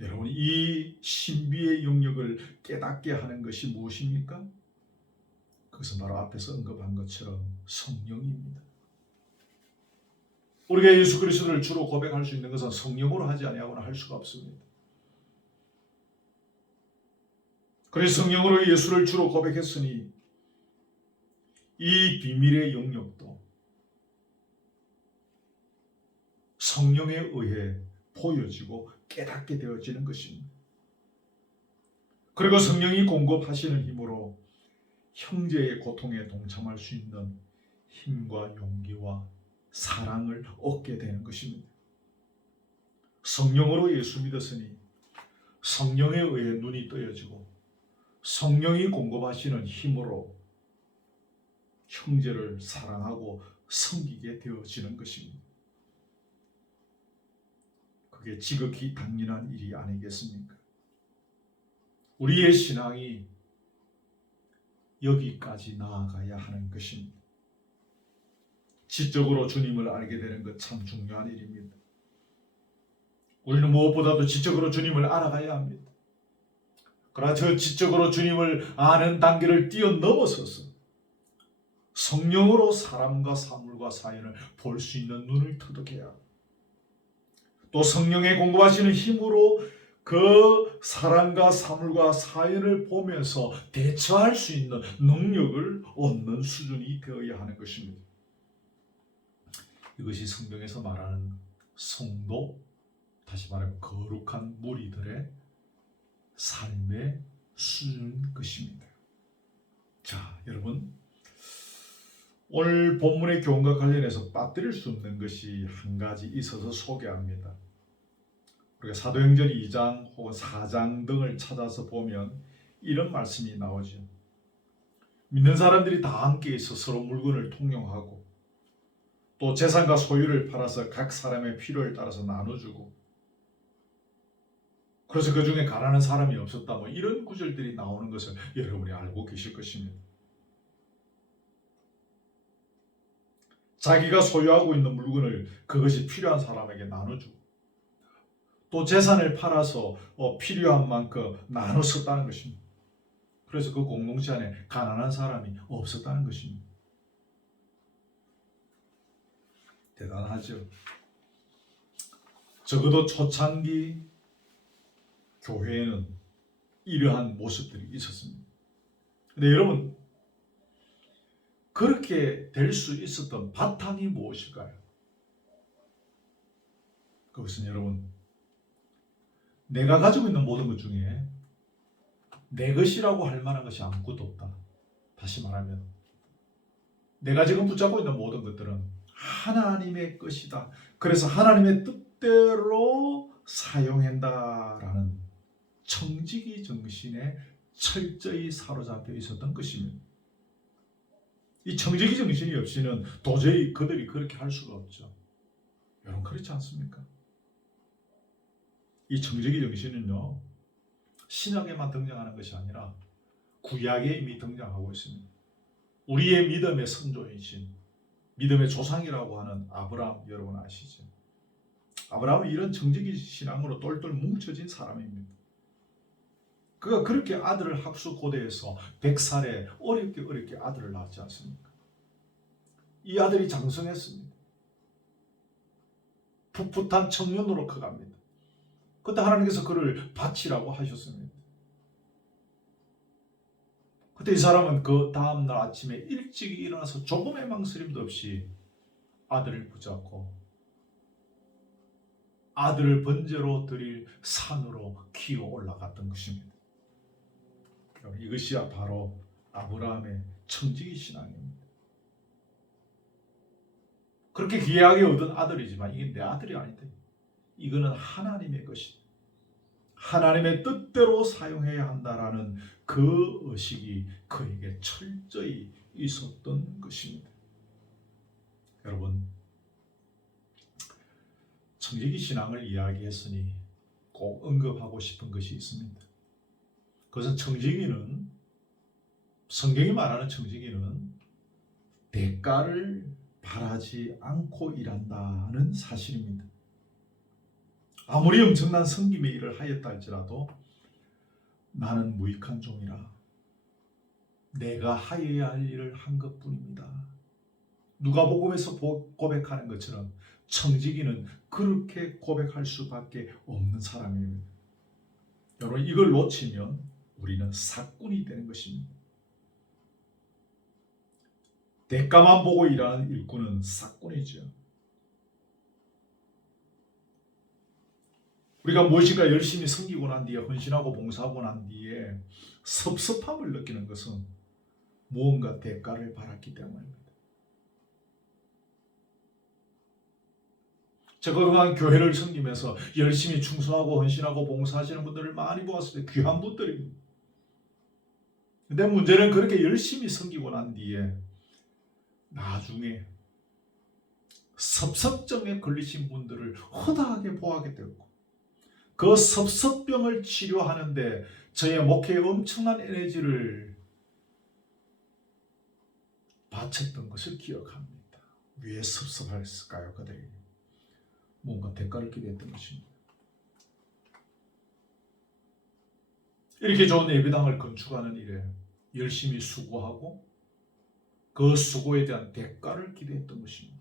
여러분, 이 신비의 영역을 깨닫게 하는 것이 무엇입니까? 그것은 바로 앞에서 언급한 것처럼 성령입니다. 우리가 예수 그리스도를 주로 고백할 수 있는 것은 성령으로 하지 아니하고는 할 수가 없습니다. 그래서 성령으로 예수를 주로 고백했으니 이 비밀의 영역도 성령에 의해 보여지고 깨닫게 되어지는 것입니다. 그리고 성령이 공급하시는 힘으로 형제의 고통에 동참할 수 있는 힘과 용기와 사랑을 얻게 되는 것입니다. 성령으로 예수 믿었으니 성령에 의해 눈이 떠여지고 성령이 공급하시는 힘으로 형제를 사랑하고 섬기게 되어지는 것입니다. 그게 지극히 당연한 일이 아니겠습니까? 우리의 신앙이 여기까지 나아가야 하는 것입니다. 지적으로 주님을 알게 되는 것 참 중요한 일입니다. 우리는 무엇보다도 지적으로 주님을 알아가야 합니다. 그러나 저 지적으로 주님을 아는 단계를 뛰어넘어서서 성령으로 사람과 사물과 사연을 볼 수 있는 눈을 터득해야 합니다. 또 성령의 공급하시는 힘으로 그 사람과 사물과 사연을 보면서 대처할 수 있는 능력을 얻는 수준이 되어야 하는 것입니다. 이것이 성경에서 말하는 성도, 다시 말하면 거룩한 무리들의 삶의 수준인 것입니다. 자, 여러분, 오늘 본문의 교훈과 관련해서 빠뜨릴 수 없는 것이 한 가지 있어서 소개합니다. 우리가 사도행전 2장 혹은 4장 등을 찾아서 보면 이런 말씀이 나오죠. 믿는 사람들이 다 함께 있어 서로 물건을 통용하고 또 재산과 소유를 팔아서 각 사람의 필요에 따라서 나눠주고 그래서 그 중에 가난한 사람이 없었다 이런 구절들이 나오는 것을 여러분이 알고 계실 것입니다. 자기가 소유하고 있는 물건을 그것이 필요한 사람에게 나눠주고 또 재산을 팔아서 필요한 만큼 나눠 썼다는 것입니다. 그래서 그 공동체 안에 가난한 사람이 없었다는 것입니다. 대단하죠. 적어도 초창기 교회에는 이러한 모습들이 있었습니다. 근데 여러분, 그렇게 될 수 있었던 바탕이 무엇일까요? 그것은 여러분, 내가 가지고 있는 모든 것 중에 내 것이라고 할 만한 것이 아무것도 없다. 다시 말하면 내가 지금 붙잡고 있는 모든 것들은 하나님의 것이다. 그래서 하나님의 뜻대로 사용한다라는 청지기 정신에 철저히 사로잡혀 있었던 것입니다. 이 청지기 정신이 없이는 도저히 그들이 그렇게 할 수가 없죠. 여러분 그렇지 않습니까? 이 청지기 정신은요, 신약에만 등장하는 것이 아니라 구약에 이미 등장하고 있습니다. 우리의 믿음의 선조이신 믿음의 조상이라고 하는 아브라함 여러분 아시죠? 아브라함은 이런 청지기 신앙으로 똘똘 뭉쳐진 사람입니다. 그가 그렇게 아들을 학수고대해서 100살에 어렵게 아들을 낳지 않습니까? 이 아들이 장성했습니다. 풋풋한 청년으로 커갑니다. 그때 하나님께서 그를 바치라고 하셨습니다. 그때 이 사람은 그 다음날 아침에 일찍 일어나서 조금의 망설임도 없이 아들을 붙잡고 아들을 번제로 드릴 산으로 기어 올라갔던 것입니다. 이것이야 바로 아브라함의 청지기 신앙입니다. 그렇게 귀하게 얻은 아들이지만 이게 내 아들이 아니다. 이거는 하나님의 것이다. 하나님의 뜻대로 사용해야 한다라는 그 의식이 그에게 철저히 있었던 것입니다. 여러분, 청지기 신앙을 이야기했으니 꼭 언급하고 싶은 것이 있습니다. 그것은 청지기는, 성경이 말하는 청지기는 대가를 바라지 않고 일한다는 사실입니다. 아무리 엄청난 섬김의 일을 하였다 할지라도 나는 무익한 종이라 내가 하여야 할 일을 한 것뿐입니다. 누가복음에서 고백하는 것처럼 청지기는 그렇게 고백할 수밖에 없는 사람입니다. 여러분, 이걸 놓치면 우리는 사꾼이 되는 것입니다. 대가만 보고 일하는 일꾼은 사꾼이죠. 우리가 무엇인가 열심히 섬기고 난 뒤에, 헌신하고 봉사하고 난 뒤에 섭섭함을 느끼는 것은 무언가 대가를 받았기 때문입니다. 제가 그동안 교회를 섬기면서 열심히 충성하고 헌신하고 봉사하시는 분들을 많이 보았을 때 귀한 분들입니다. 근데 문제는 그렇게 열심히 섬기고 난 뒤에 나중에 섭섭증에 걸리신 분들을 허다하게 보하게 되었고 그 섭섭병을 치료하는데 저의 목회에 엄청난 에너지를 바쳤던 것을 기억합니다. 왜 섭섭했을까요? 그들이 뭔가 대가를 기대했던 것입니다. 이렇게 좋은 예배당을 건축하는 일에 열심히 수고하고 그 수고에 대한 대가를 기대했던 것입니다.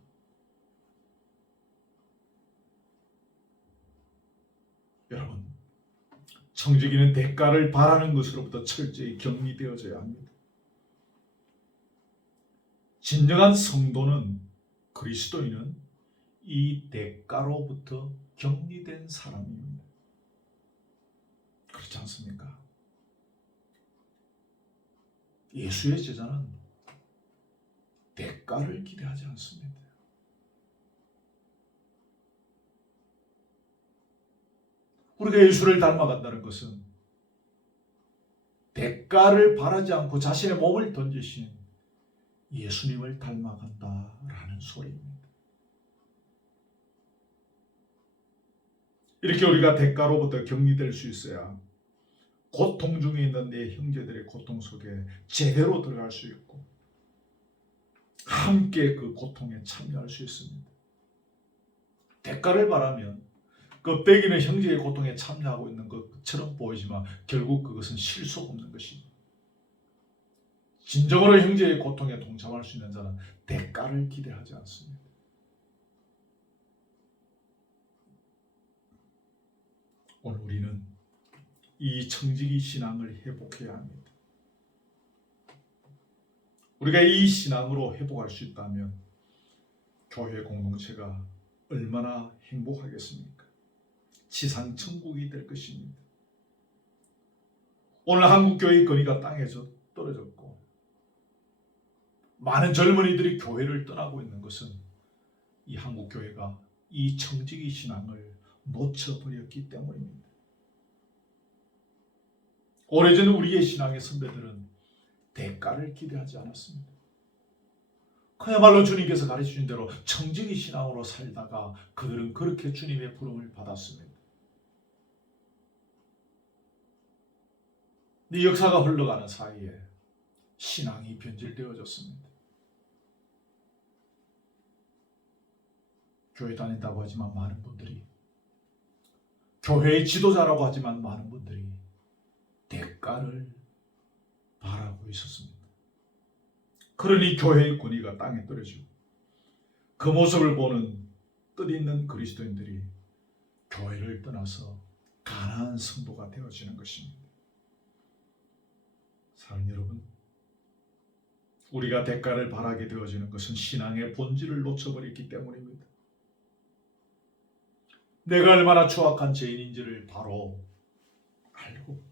여러분, 청지기는 대가를 바라는 것으로부터 철저히 격리되어져야 합니다. 진정한 성도는, 그리스도인은 이 대가로부터 격리된 사람입니다. 그렇지 않습니까? 예수의 제자는 대가를 기대하지 않습니다. 우리가 예수를 닮아간다는 것은 대가를 바라지 않고 자신의 몸을 던지신 예수님을 닮아간다라는 소리입니다. 이렇게 우리가 대가로부터 격리될 수 있어야 고통 중에 있는 내 형제들의 고통 속에 제대로 들어갈 수 있고 함께 그 고통에 참여할 수 있습니다. 대가를 바라면 껍데기는 형제의 고통에 참여하고 있는 것처럼 보이지만 결국 그것은 실속 없는 것입니다. 진정으로 형제의 고통에 동참할 수 있는 자는 대가를 기대하지 않습니다. 오늘 우리는 이 청지기 신앙을 회복해야 합니다. 우리가 이 신앙으로 회복할 수 있다면 교회 공동체가 얼마나 행복하겠습니까? 지상 천국이 될 것입니다. 오늘 한국 교회의 건의가 땅에 떨어졌고 많은 젊은이들이 교회를 떠나고 있는 것은 이 한국 교회가 이 청지기 신앙을 놓쳐버렸기 때문입니다. 오래전 우리의 신앙의 선배들은 대가를 기대하지 않았습니다. 그야말로 주님께서 가르치신 대로 청지기 신앙으로 살다가 그들은 그렇게 주님의 부름을 받았습니다. 이 역사가 흘러가는 사이에 신앙이 변질되어졌습니다. 교회 다닌다고 하지만 많은 분들이, 교회의 지도자라고 하지만 많은 분들이 대가를 바라고 있었습니다. 그러니 교회의 권위가 땅에 떨어지고 그 모습을 보는 뜻있는 그리스도인들이 교회를 떠나서 가난한 성도가 되어지는 것입니다. 사랑하는 여러분, 우리가 대가를 바라게 되어지는 것은 신앙의 본질을 놓쳐버렸기 때문입니다. 내가 얼마나 추악한 죄인인지를 바로 알고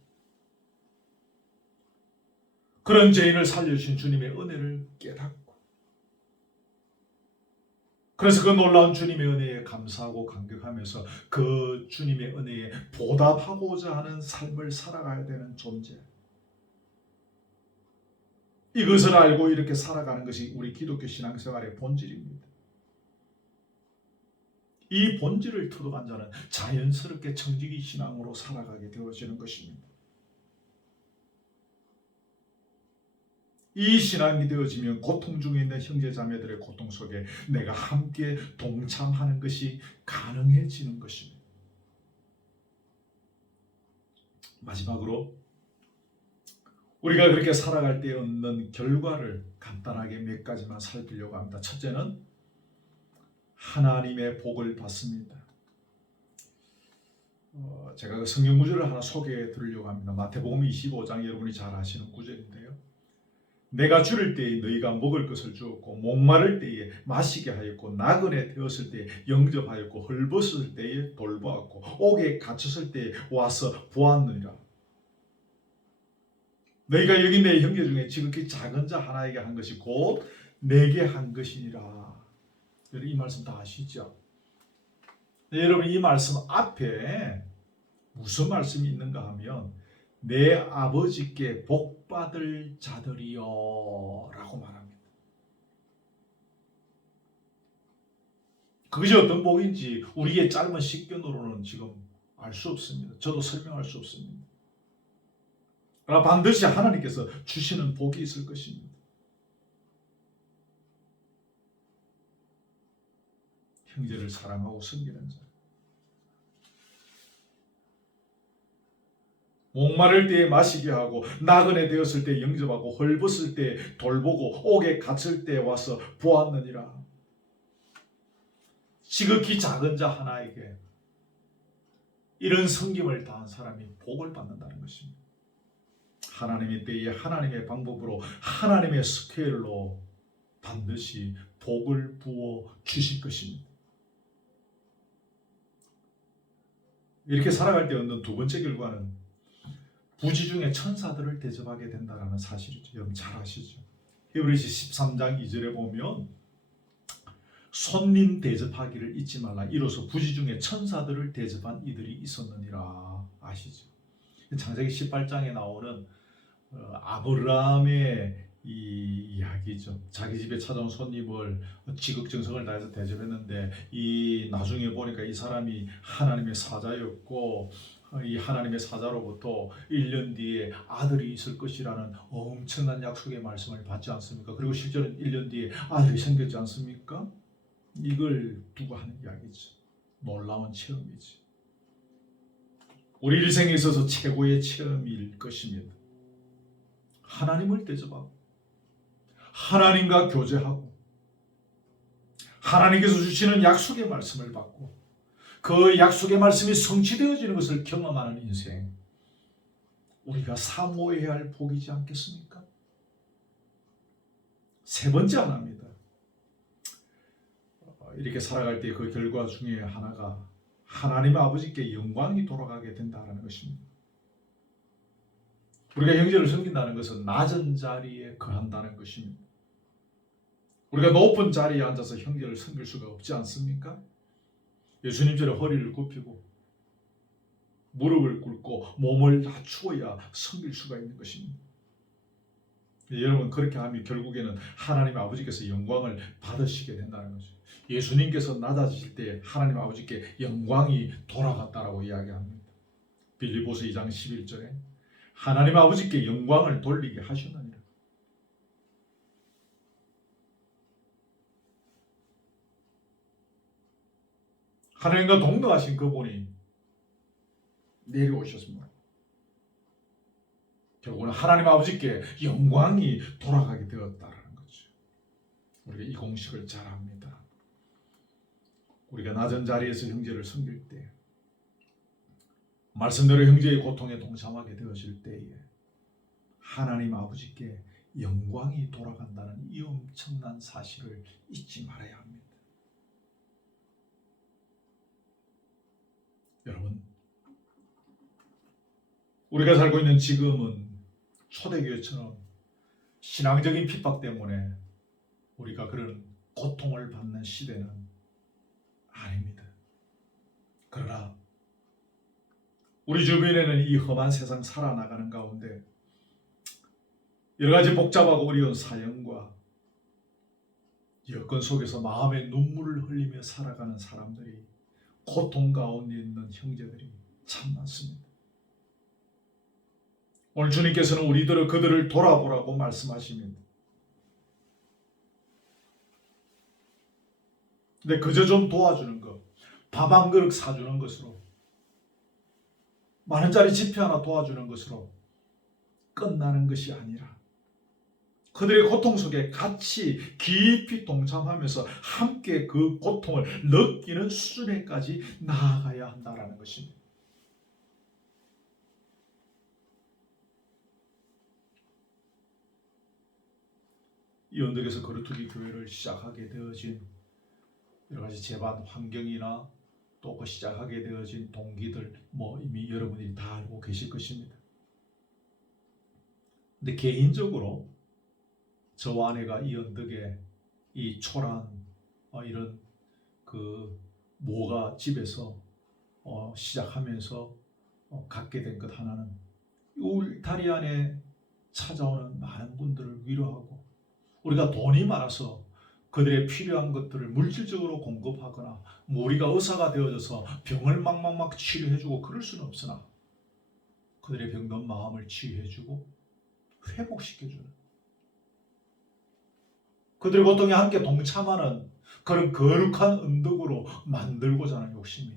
그런 죄인을 살려주신 주님의 은혜를 깨닫고 그래서 그 놀라운 주님의 은혜에 감사하고 감격하면서 그 주님의 은혜에 보답하고자 하는 삶을 살아가야 되는 존재, 이것을 알고 이렇게 살아가는 것이 우리 기독교 신앙생활의 본질입니다. 이 본질을 터득한 자는 자연스럽게 청지기 신앙으로 살아가게 되어지는 것입니다. 이 신앙이 되어지면 고통 중에 있는 형제자매들의 고통 속에 내가 함께 동참하는 것이 가능해지는 것입니다. 마지막으로 우리가 그렇게 살아갈 때 얻는 결과를 간단하게 몇 가지만 살피려고 합니다. 첫째는 하나님의 복을 받습니다. 제가 그 성경 구절을 하나 소개해 드리려고 합니다. 마태복음 25장 여러분이 잘 아시는 구절인데요. 내가 줄일 때에 너희가 먹을 것을 주었고 목마를 때에 마시게 하였고 나그네 되었을 때에 영접하였고 헐벗을 때에 돌보았고 옥에 갇혔을 때에 와서 보았느니라. 너희가 여기 내 형제 중에 지극히 작은 자 하나에게 한 것이 곧 내게 한 것이니라. 여러분 이 말씀 다 아시죠? 여러분 이 말씀 앞에 무슨 말씀이 있는가 하면 내 아버지께 복받을 자들이여 라고 말합니다. 그것이 어떤 복인지 우리의 짧은 식견으로는 지금 알 수 없습니다. 저도 설명할 수 없습니다. 그러나 반드시 하나님께서 주시는 복이 있을 것입니다. 형제를 사랑하고 섬기는 자, 목마를 때에 마시게 하고 나그네 되었을 때 영접하고 헐벗을 때 돌보고 옥에 갇힐 때 와서 보았느니라. 지극히 작은 자 하나에게 이런 섬김을 다한 사람이 복을 받는다는 것입니다. 하나님의 때에 하나님의 방법으로 하나님의 스케일로 반드시 복을 부어 주실 것입니다. 이렇게 살아갈 때 얻는 두 번째 결과는 부지 중에 천사들을 대접하게 된다는 사실이죠. 여러분 잘 아시죠? 히브리서 13장 2절에 보면 손님 대접하기를 잊지 말라. 이로써 부지 중에 천사들을 대접한 이들이 있었느니라. 아시죠? 창세기 18장에 나오는 아브라함의 이 이야기죠. 자기 집에 찾아온 손님을 지극정성을 다해서 대접했는데 이 나중에 보니까 이 사람이 하나님의 사자였고 이 하나님의 사자로부터 1년 뒤에 아들이 있을 것이라는 엄청난 약속의 말씀을 받지 않습니까? 그리고 실제로 1년 뒤에 아들이 생겼지 않습니까? 이걸 두고 하는 이야기죠. 놀라운 체험이지. 우리 일생에 있어서 최고의 체험일 것입니다. 하나님을 대접하고 하나님과 교제하고 하나님께서 주시는 약속의 말씀을 받고 그 약속의 말씀이 성취되어지는 것을 경험하는 인생, 우리가 사모해야 할 복이지 않겠습니까? 세 번째 하나입니다. 이렇게 살아갈 때 그 결과 중에 하나가 하나님 아버지께 영광이 돌아가게 된다는 것입니다. 우리가 형제를 섬긴다는 것은 낮은 자리에 거한다는 것입니다. 우리가 높은 자리에 앉아서 형제를 섬길 수가 없지 않습니까? 예수님처럼 허리를 굽히고 무릎을 꿇고 몸을 낮추어야 섬길 수가 있는 것입니다. 여러분, 그렇게 하면 결국에는 하나님 아버지께서 영광을 받으시게 된다는 거죠. 예수님께서 낮아지실 때 하나님 아버지께 영광이 돌아갔다라고 이야기합니다. 빌립보서 2장 11절에 하나님 아버지께 영광을 돌리게 하셨느니라. 하나님과 동등하신 그분이 내려오셨습니다. 결국은 하나님 아버지께 영광이 돌아가게 되었다는 거죠. 우리가 이 공식을 잘 압니다. 우리가 낮은 자리에서 형제를 섬길 때, 말씀대로 형제의 고통에 동참하게 되어질 때에 하나님 아버지께 영광이 돌아간다는 이 엄청난 사실을 잊지 말아야 합니다. 여러분, 우리가 살고 있는 지금은 초대교회처럼 신앙적인 핍박 때문에 우리가 그런 고통을 받는 시대는 아닙니다. 그러나 우리 주변에는 이 험한 세상 살아나가는 가운데 여러 가지 복잡하고 어려운 사연과 여건 속에서 마음의 눈물을 흘리며 살아가는 사람들이, 고통 가운데 있는 형제들이 참 많습니다. 오늘 주님께서는 그들을 돌아보라고 말씀하십니다. 근데 그저 좀 도와주는 것, 밥 한 그릇 사주는 것으로, 만원짜리 지폐 하나 도와주는 것으로 끝나는 것이 아니라 그들의 고통 속에 같이 깊이 동참하면서 함께 그 고통을 느끼는 수준에까지 나아가야 한다는 것입니다. 이 언덕에서 거루투기 교회를 시작하게 되어진 여러 가지 재반 환경이나 또 그 시작하게 되어진 동기들, 이미 여러분이 다 알고 계실 것입니다. 근데 개인적으로 저와 아내가 이 언덕에 이 초란 이런 그 모가 집에서 시작하면서 갖게 된 것 하나는 울타리 안에 찾아오는 많은 분들을 위로하고, 우리가 돈이 많아서 그들의 필요한 것들을 물질적으로 공급하거나 우리가 의사가 되어져서 병을 막 치료해주고 그럴 수는 없으나 그들의 병든 마음을 치유해주고 회복시켜주는, 그들의 고통에 함께 동참하는 그런 거룩한 언덕으로 만들고자 하는 욕심이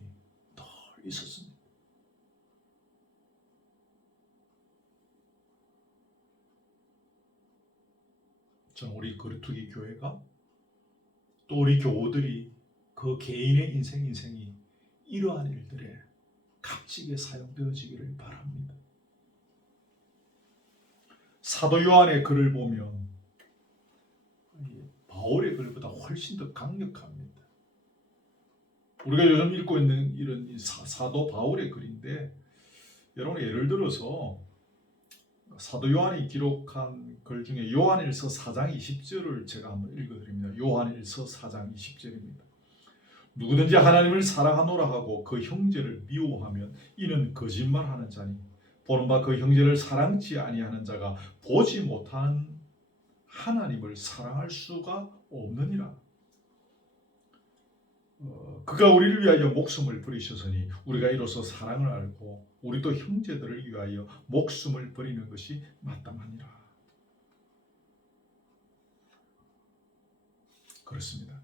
늘 있었습니다. 저는 우리 거루투기 교회가 또 우리 교우들이 그 개인의 인생이 이러한 일들에 값지게 사용되어지기를 바랍니다. 사도 요한의 글을 보면 바울의 글보다 훨씬 더 강력합니다. 우리가 요즘 읽고 있는 이런 사도 바울의 글인데, 여러분 예를 들어서 사도 요한이 기록한 글 중에 요한일서 4장 20절을 제가 한번 읽어드립니다. 요한일서 4장 20절입니다. 누구든지 하나님을 사랑하노라 하고 그 형제를 미워하면 이는 거짓말하는 자니 보는 바 그 형제를 사랑치 아니하는 자가 보지 못하는 하나님을 사랑할 수가 없느니라. 그가 우리를 위하여 목숨을 버리셨으니 우리가 이로써 사랑을 알고 우리도 형제들을 위하여 목숨을 버리는 것이 마땅하니라. 그렇습니다.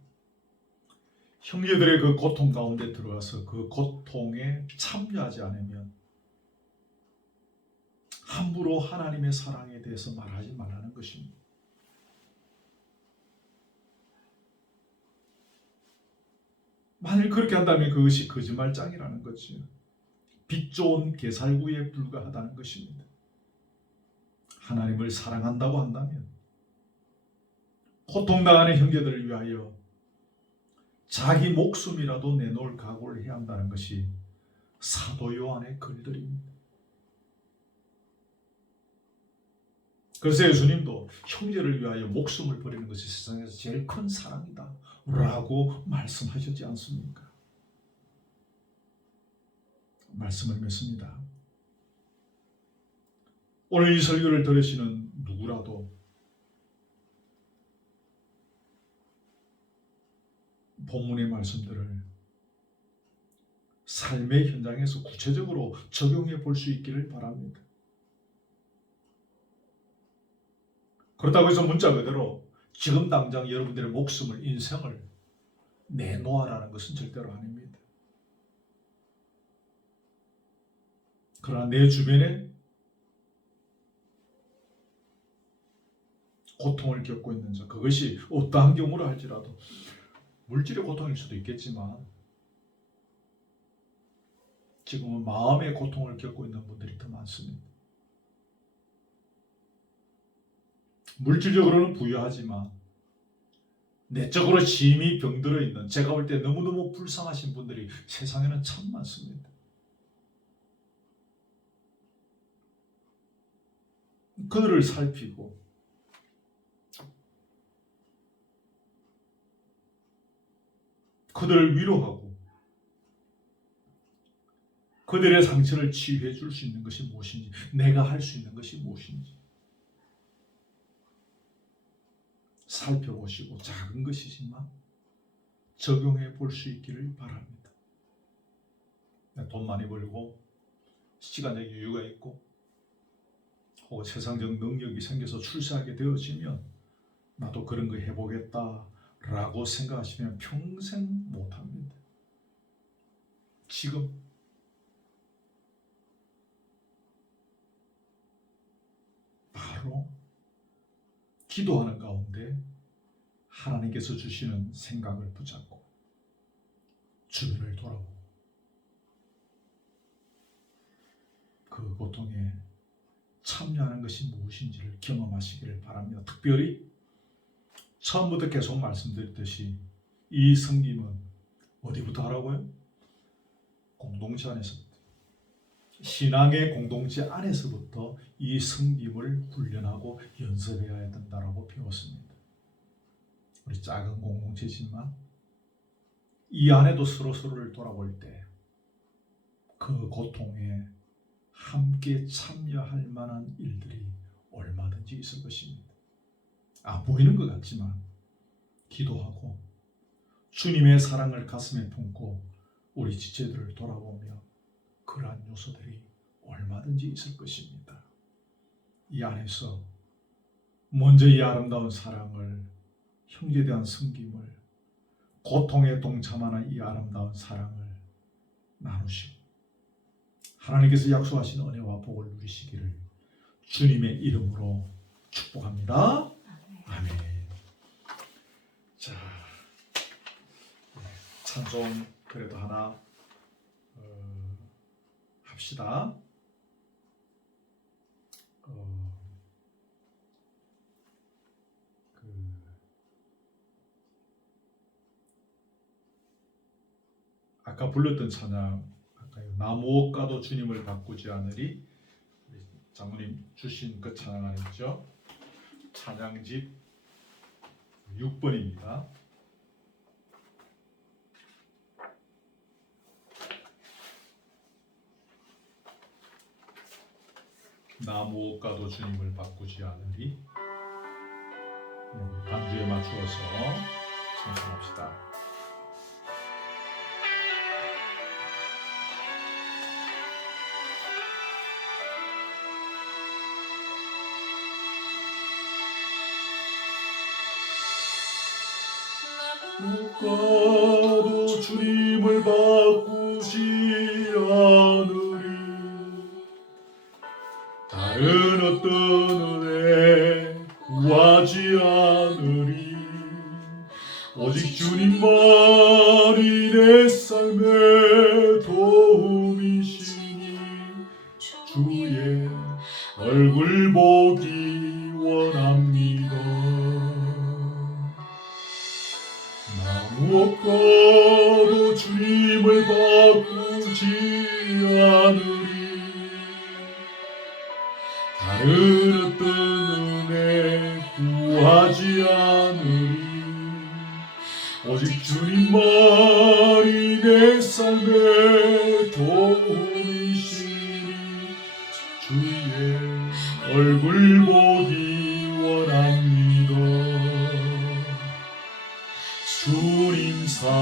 형제들의 그 고통 가운데 들어와서 그 고통에 참여하지 않으면 함부로 하나님의 사랑에 대해서 말하지 말라는 것입니다. 만일 그렇게 한다면 그것이 거짓말장이라는 거죠. 빛 좋은 게살구에 불과하다는 것입니다. 하나님을 사랑한다고 한다면 고통당하는 형제들을 위하여 자기 목숨이라도 내놓을 각오를 해야 한다는 것이 사도 요한의 글들입니다. 그래서 예수님도 형제를 위하여 목숨을 버리는 것이 세상에서 제일 큰 사랑이다 라고 말씀하셨지 않습니까? 말씀을 맺습니다. 오늘 이 설교를 들으시는 누구라도 본문의 말씀들을 삶의 현장에서 구체적으로 적용해 볼 수 있기를 바랍니다. 그렇다고 해서 문자 그대로 지금 당장 여러분들의 목숨을, 인생을 내놓아라는 것은 절대로 아닙니다. 그러나 내 주변에 고통을 겪고 있는 자, 그것이 어떠한 경우라 할지라도 물질의 고통일 수도 있겠지만 지금은 마음의 고통을 겪고 있는 분들이 더 많습니다. 물질적으로는 부유하지만 내적으로 심히 병들어 있는, 제가 볼 때 너무너무 불쌍하신 분들이 세상에는 참 많습니다. 그들을 살피고 그들을 위로하고 그들의 상처를 치유해 줄 수 있는 것이 무엇인지, 내가 할 수 있는 것이 무엇인지 살펴보시고 작은 것이지만 적용해 볼 수 있기를 바랍니다. 돈 많이 벌고 시간적 여유가 있고 혹은 세상적 능력이 생겨서 출세하게 되어지면 나도 그런 거 해보겠다 라고 생각하시면 평생 못합니다. 지금 바로 기도하는 가운데 하나님께서 주시는 생각을 붙잡고 주변을 돌아보고 그 고통에 참여하는 것이 무엇인지를 경험하시기를 바랍니다. 특별히 처음부터 계속 말씀드렸듯이 이 섬김은 어디부터 하라고요? 공동체 안에서부터, 신앙의 공동체 안에서부터 이 섬김을 훈련하고 연습해야 된다고 배웠습니다. 우리 작은 공동체지만 이 안에도 서로를 돌아볼 때 그 고통에 함께 참여할 만한 일들이 얼마든지 있을 것입니다. 안 보이는 것 같지만 기도하고 주님의 사랑을 가슴에 품고 우리 지체들을 돌아보며 그러한 요소들이 얼마든지 있을 것입니다. 이 안에서 먼저 이 아름다운 사랑을, 형제에 대한 섬김을, 고통에 동참하는 이 아름다운 사랑을 나누시고 하나님께서 약속하신 은혜와 복을 누리시기를 주님의 이름으로 축복합니다. 아멘. 자, 찬송 그래도 하나 합시다. 아까 불렀던 찬양, 나무 옷가도 주님을 바꾸지 않으리, 장모님 주신 그 찬양 안에 있죠. 찬양집 6번입니다. 나무 옷가도 주님을 바꾸지 않으리. 반주에 맞추어서 찬송합시다. 누가도 주님을 바꾸지 않으리. 다른 어떤 은혜 구하지 않으리. 오직 주님만이 내 삶의 도움이시니 주의 얼굴 보기 원합니다. 나 무엇과도 주님을 바꾸지 않으리. 다른 어떤 은혜 구하지 않으리. 오직 주님만이 내 삶의 도움이시니 주의 얼굴 보기 원합니다. 주님 사랑해요.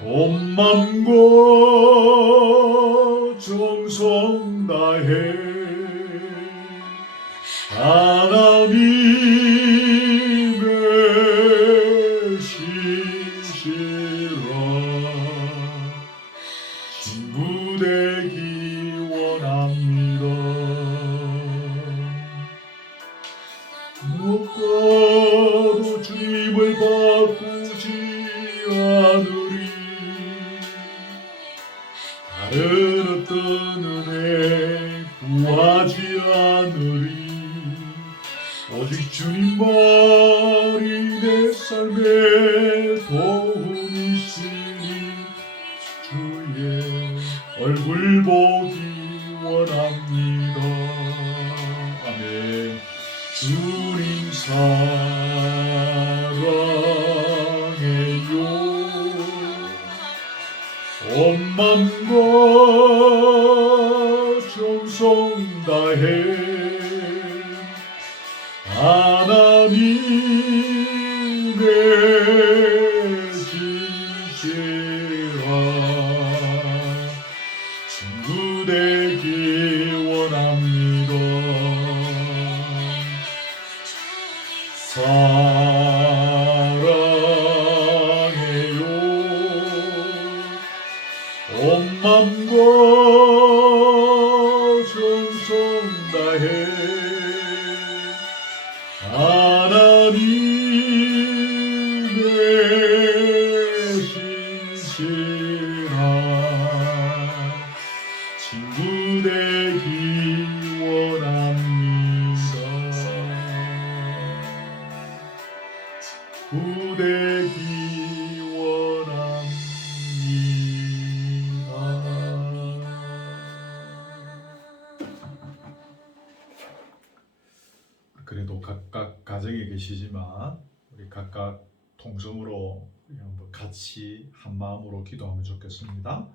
온 맘과 정성 다해 하나님의 신실한 친구 되기 원합니다. 무엇과도 주님을 바꾸지 않으리. 다른 어떤 은혜 구하지 않으리. 오직 주님만이 내 삶의 도움이시니 주의 얼굴 보기 원합니다. 아멘. 주님 사랑해요. 온 맘과 정성 다해 하나님의 진실한 친구 되기 원합니다. 사랑해요. 온 맘과 정성 다해 하나님의 신실한 친구 되기 원합니다. 되기 원합니다. 그래도 각각 가정에 계시지만 우리 각각 통성으로 한번 같이 한 마음으로 기도하면 좋겠습니다.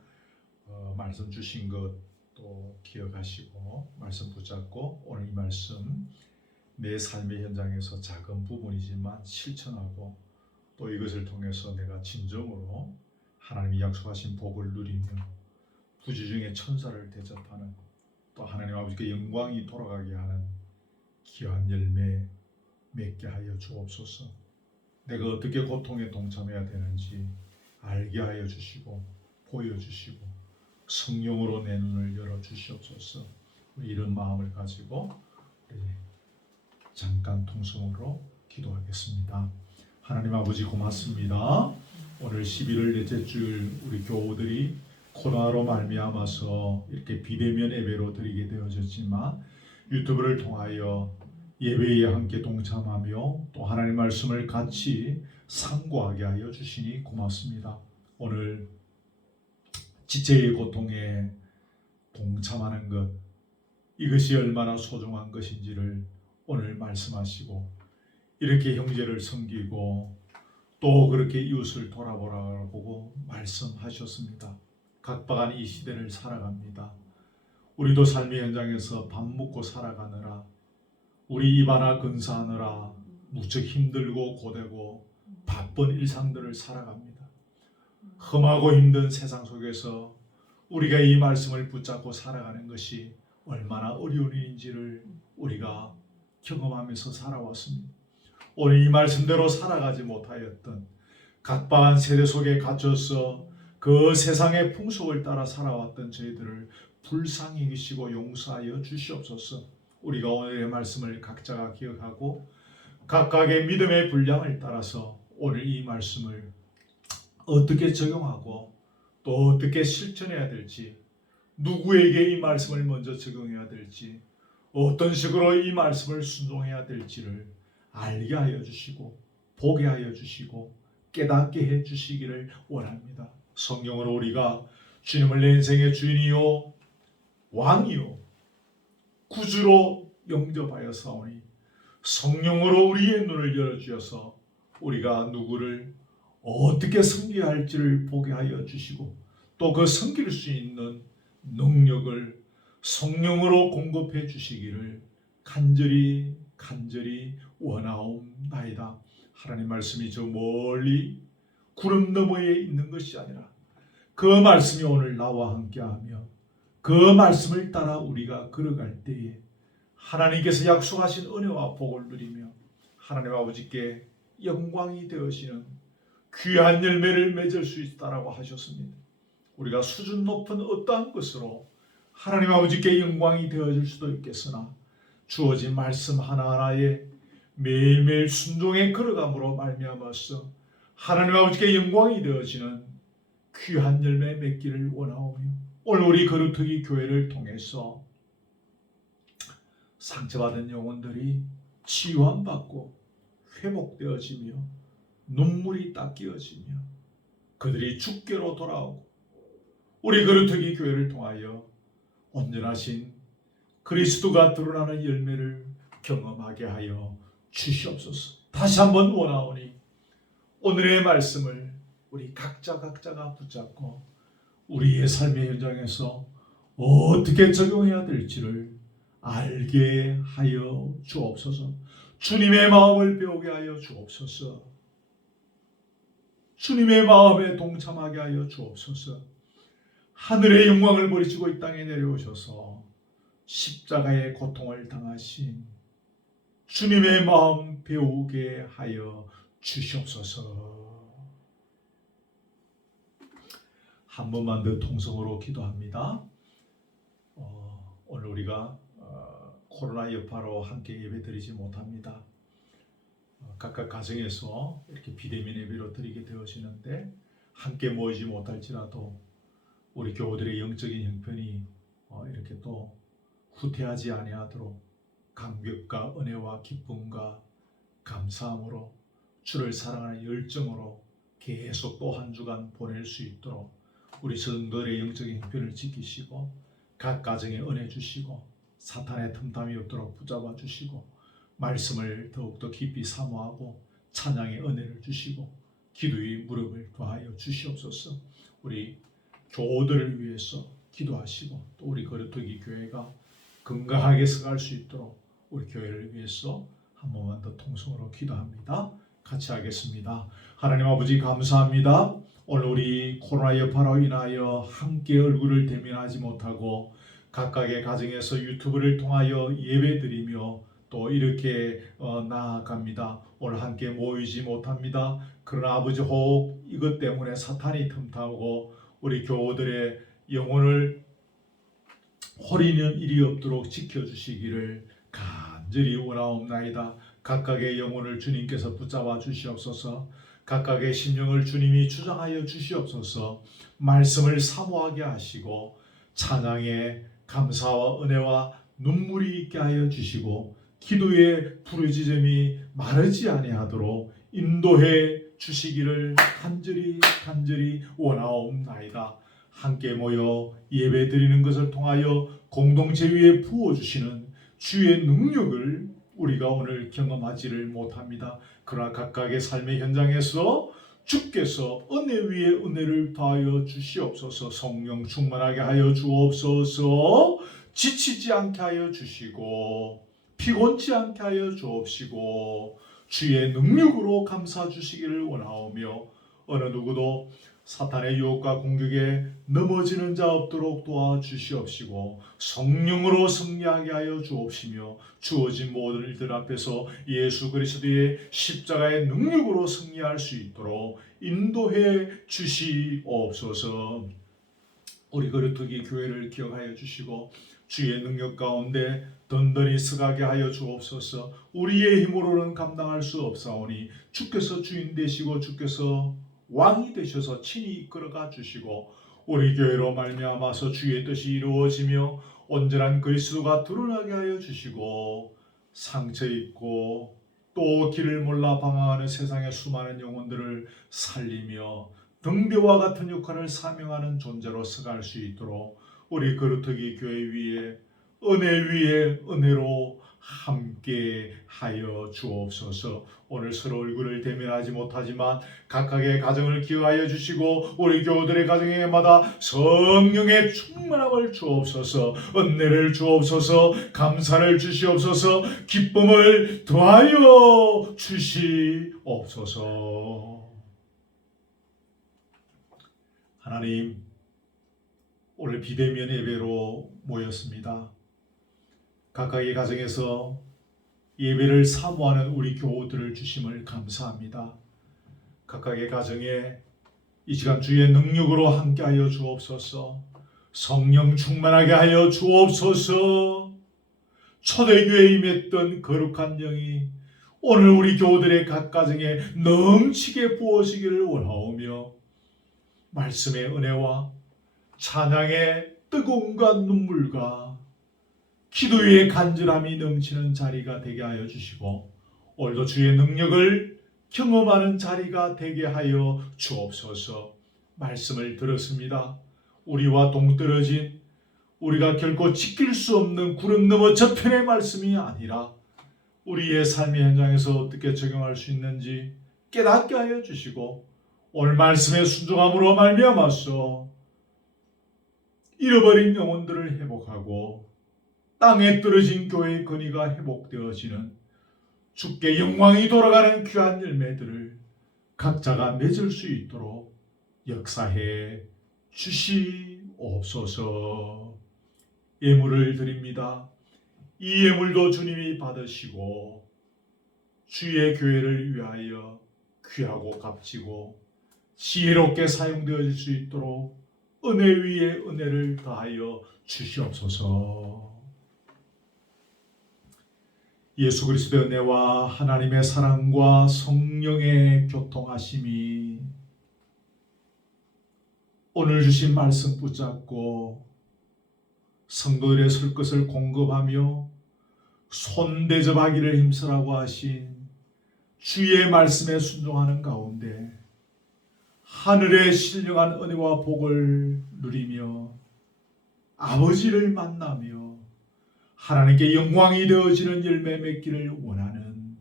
말씀 주신 것도 기억하시고 말씀 붙잡고 오늘 이 말씀 내 삶의 현장에서 작은 부분이지만 실천하고 또 이것을 통해서 내가 진정으로 하나님이 약속하신 복을 누리며 부지중에 천사를 대접하는 또 하나님 아버지께 영광이 돌아가게 하는 귀한 열매 맺게 하여 주옵소서. 내가 어떻게 고통에 동참해야 되는지 알게 하여 주시고 보여주시고 성령으로 내 눈을 열어주시옵소서. 이런 마음을 가지고 우리 잠깐 통성으로 기도하겠습니다. 하나님 아버지 고맙습니다. 오늘 11월 넷째 주 우리 교우들이 코로나로 말미암아서 이렇게 비대면 예배로 드리게 되어졌지만 유튜브를 통하여 예배에 함께 동참하며 또 하나님 말씀을 같이 상고하게 하여 주시니 고맙습니다. 오늘 지체의 고통에 동참하는 것 이것이 얼마나 소중한 것인지를 오늘 말씀하시고 이렇게 형제를 섬기고 또 그렇게 이웃을 돌아보라고 말씀하셨습니다. 각박한 이 시대를 살아갑니다. 우리도 삶의 현장에서 밥 먹고 살아가느라 우리 입 하나 근사하느라 무척 힘들고 고되고 바쁜 일상들을 살아갑니다. 험하고 힘든 세상 속에서 우리가 이 말씀을 붙잡고 살아가는 것이 얼마나 어려운 일인지를 우리가 경험하면서 살아왔습니다. 오늘 이 말씀대로 살아가지 못하였던 각박한 세대 속에 갇혀서 그 세상의 풍속을 따라 살아왔던 저희들을 불쌍히 여기시고 용서하여 주시옵소서. 우리가 오늘의 말씀을 각자가 기억하고 각각의 믿음의 분량을 따라서 오늘 이 말씀을 어떻게 적용하고 또 어떻게 실천해야 될지, 누구에게 이 말씀을 먼저 적용해야 될지, 어떤 식으로 이 말씀을 순종해야 될지를 알게 하여 주시고 보게 하여 주시고 깨닫게 해 주시기를 원합니다. 성령으로 우리가 주님을 내 인생의 주인이요 왕이요 구주로 영접하여 사오니 성령으로 우리의 눈을 열어주셔서 우리가 누구를 어떻게 섬겨야 할지를 보게 하여 주시고 또 그 섬길 수 있는 능력을 성령으로 공급해 주시기를 간절히 원하옵나이다. 하나님 말씀이 저 멀리 구름 너머에 있는 것이 아니라 그 말씀이 오늘 나와 함께하며 그 말씀을 따라 우리가 걸어갈 때에 하나님께서 약속하신 은혜와 복을 누리며 하나님 아버지께 영광이 되어지는 귀한 열매를 맺을 수 있다라고 하셨습니다. 우리가 수준 높은 어떠한 것으로 하나님 아버지께 영광이 되어질 수도 있겠으나 주어진 말씀 하나하나에 매일매일 순종의 걸어감으로 말미암아서 하나님 아버지께 영광이 되어지는 귀한 열매 맺기를 원하오며 오늘 우리 거루터기 교회를 통해서 상처받은 영혼들이 치유함받고 회복되어지며 눈물이 닦여지며 그들이 주께로 돌아오고 우리 거루터기 교회를 통하여 온전하신 그리스도가 드러나는 열매를 경험하게 하여 주시옵소서. 다시 한번 원하오니 오늘의 말씀을 우리 각자가 붙잡고 우리의 삶의 현장에서 어떻게 적용해야 될지를 알게 하여 주옵소서. 주님의 마음을 배우게 하여 주옵소서. 주님의 마음에 동참하게 하여 주옵소서. 하늘의 영광을 버리시고 이 땅에 내려오셔서 십자가의 고통을 당하신 주님의 마음 배우게 하여 주시옵소서. 한 번만 더 통성으로 기도합니다. 오늘 우리가 코로나 여파로 함께 예배드리지 못합니다. 각각 가정에서 이렇게 비대면 예배로 드리게 되어지는데 함께 모이지 못할지라도 우리 교우들의 영적인 형편이 이렇게 또 후퇴하지 아니하도록 감격과 은혜와 기쁨과 감사함으로 주를 사랑하는 열정으로 계속 또 한 주간 보낼 수 있도록 우리 성도들의 영적인 형편을 지키시고 각 가정에 은혜 주시고 사탄의 틈탐이 없도록 붙잡아 주시고 말씀을 더욱더 깊이 사모하고 찬양의 은혜를 주시고 기도의 무릎을 더하여 주시옵소서. 우리 교우들을 위해서 기도하시고 또 우리 거루터기 교회가 건강하게 서갈 수 있도록 우리 교회를 위해서 한 번만 더 통성으로 기도합니다. 같이 하겠습니다. 하나님 아버지 감사합니다. 오늘 우리 코로나 여파로 인하여 함께 얼굴을 대면하지 못하고 각각의 가정에서 유튜브를 통하여 예배드리며 또 이렇게 나아갑니다. 오늘 함께 모이지 못합니다. 그러나 아버지 혹 이것 때문에 사탄이 틈타고 우리 교우들의 영혼을 호리는 일이 없도록 지켜주시기를 간절히 원하옵나이다. 각각의 영혼을 주님께서 붙잡아 주시옵소서. 각각의 심령을 주님이 주장하여 주시옵소서. 말씀을 사모하게 하시고 찬양의 감사와 은혜와 눈물이 있게 하여 주시고 기도의 부르짖음이 마르지 아니하도록 인도해 주시기를 간절히 원하옵나이다. 함께 모여 예배드리는 것을 통하여 공동체 위에 부어주시는 주의 능력을 우리가 오늘 경험하지를 못합니다. 그러나 각각의 삶의 현장에서 주께서 은혜 위에 은혜를 더하여 주시옵소서. 성령 충만하게 하여 주옵소서. 지치지 않게 하여 주시고 피곤치 않게 하여 주옵시고 주의 능력으로 감싸 주시기를 원하오며 어느 누구도 사탄의 유혹과 공격에 넘어지는 자 없도록 도와주시옵시고 성령으로 승리하게 하여 주옵시며 주어진 모든 일들 앞에서 예수 그리스도의 십자가의 능력으로 승리할 수 있도록 인도해 주시옵소서. 우리 거루터기 교회를 기억하여 주시고 주의 능력 가운데 든든히 서가게 하여 주옵소서. 우리의 힘으로는 감당할 수 없사오니 주께서 주인 되시고 주께서 왕이 되셔서 친히 이끌어가 주시고 우리 교회로 말미암아서 주의 뜻이 이루어지며 온전한 그리스도가 드러나게 하여 주시고 상처 입고 또 길을 몰라 방황하는 세상의 수많은 영혼들을 살리며 등대와 같은 역할을 사명하는 존재로 서갈 수 있도록 우리 거루터기 교회 위에 은혜 위에 은혜로 함께 하여 주옵소서. 오늘 서로 얼굴을 대면하지 못하지만 각각의 가정을 기억하여 주시고 우리 교우들의 가정에마다 성령의 충만함을 주옵소서. 은혜를 주옵소서. 감사를 주시옵소서. 기쁨을 더하여 주시옵소서. 하나님, 오늘 비대면 예배로 모였습니다. 각각의 가정에서 예배를 사모하는 우리 교우들을 주심을 감사합니다. 각각의 가정에 이 시간 주의 능력으로 함께하여 주옵소서. 성령 충만하게 하여 주옵소서. 초대교회에 임했던 거룩한 영이 오늘 우리 교우들의 각 가정에 넘치게 부어지기를 원하오며 말씀의 은혜와 찬양의 뜨거움과 눈물과 기도의 간절함이 넘치는 자리가 되게 하여 주시고 오늘도 주의 능력을 경험하는 자리가 되게 하여 주옵소서. 말씀을 들었습니다. 우리와 동떨어진 우리가 결코 지킬 수 없는 구름 너머 저편의 말씀이 아니라 우리의 삶의 현장에서 어떻게 적용할 수 있는지 깨닫게 하여 주시고 오늘 말씀의 순종함으로 말미암아서 잃어버린 영혼들을 회복하고 땅에 떨어진 교회의 건의가 회복되어지는 주께 영광이 돌아가는 귀한 열매들을 각자가 맺을 수 있도록 역사해 주시옵소서. 예물을 드립니다. 이 예물도 주님이 받으시고 주의 교회를 위하여 귀하고 값지고 지혜롭게 사용되어질 수 있도록 은혜 위에 은혜를 더하여 주시옵소서. 예수 그리스도의 은혜와 하나님의 사랑과 성령의 교통하심이 오늘 주신 말씀 붙잡고 성도들의 설 것을 공급하며 손대접하기를 힘쓰라고 하신 주의 말씀에 순종하는 가운데 하늘의 신령한 은혜와 복을 누리며 아버지를 만나며 하나님께 영광이 되어지는 열매 맺기를 원하는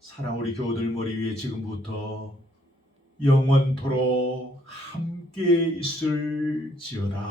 사랑 우리 교우들 머리 위에 지금부터 영원토록 함께 있을지어다.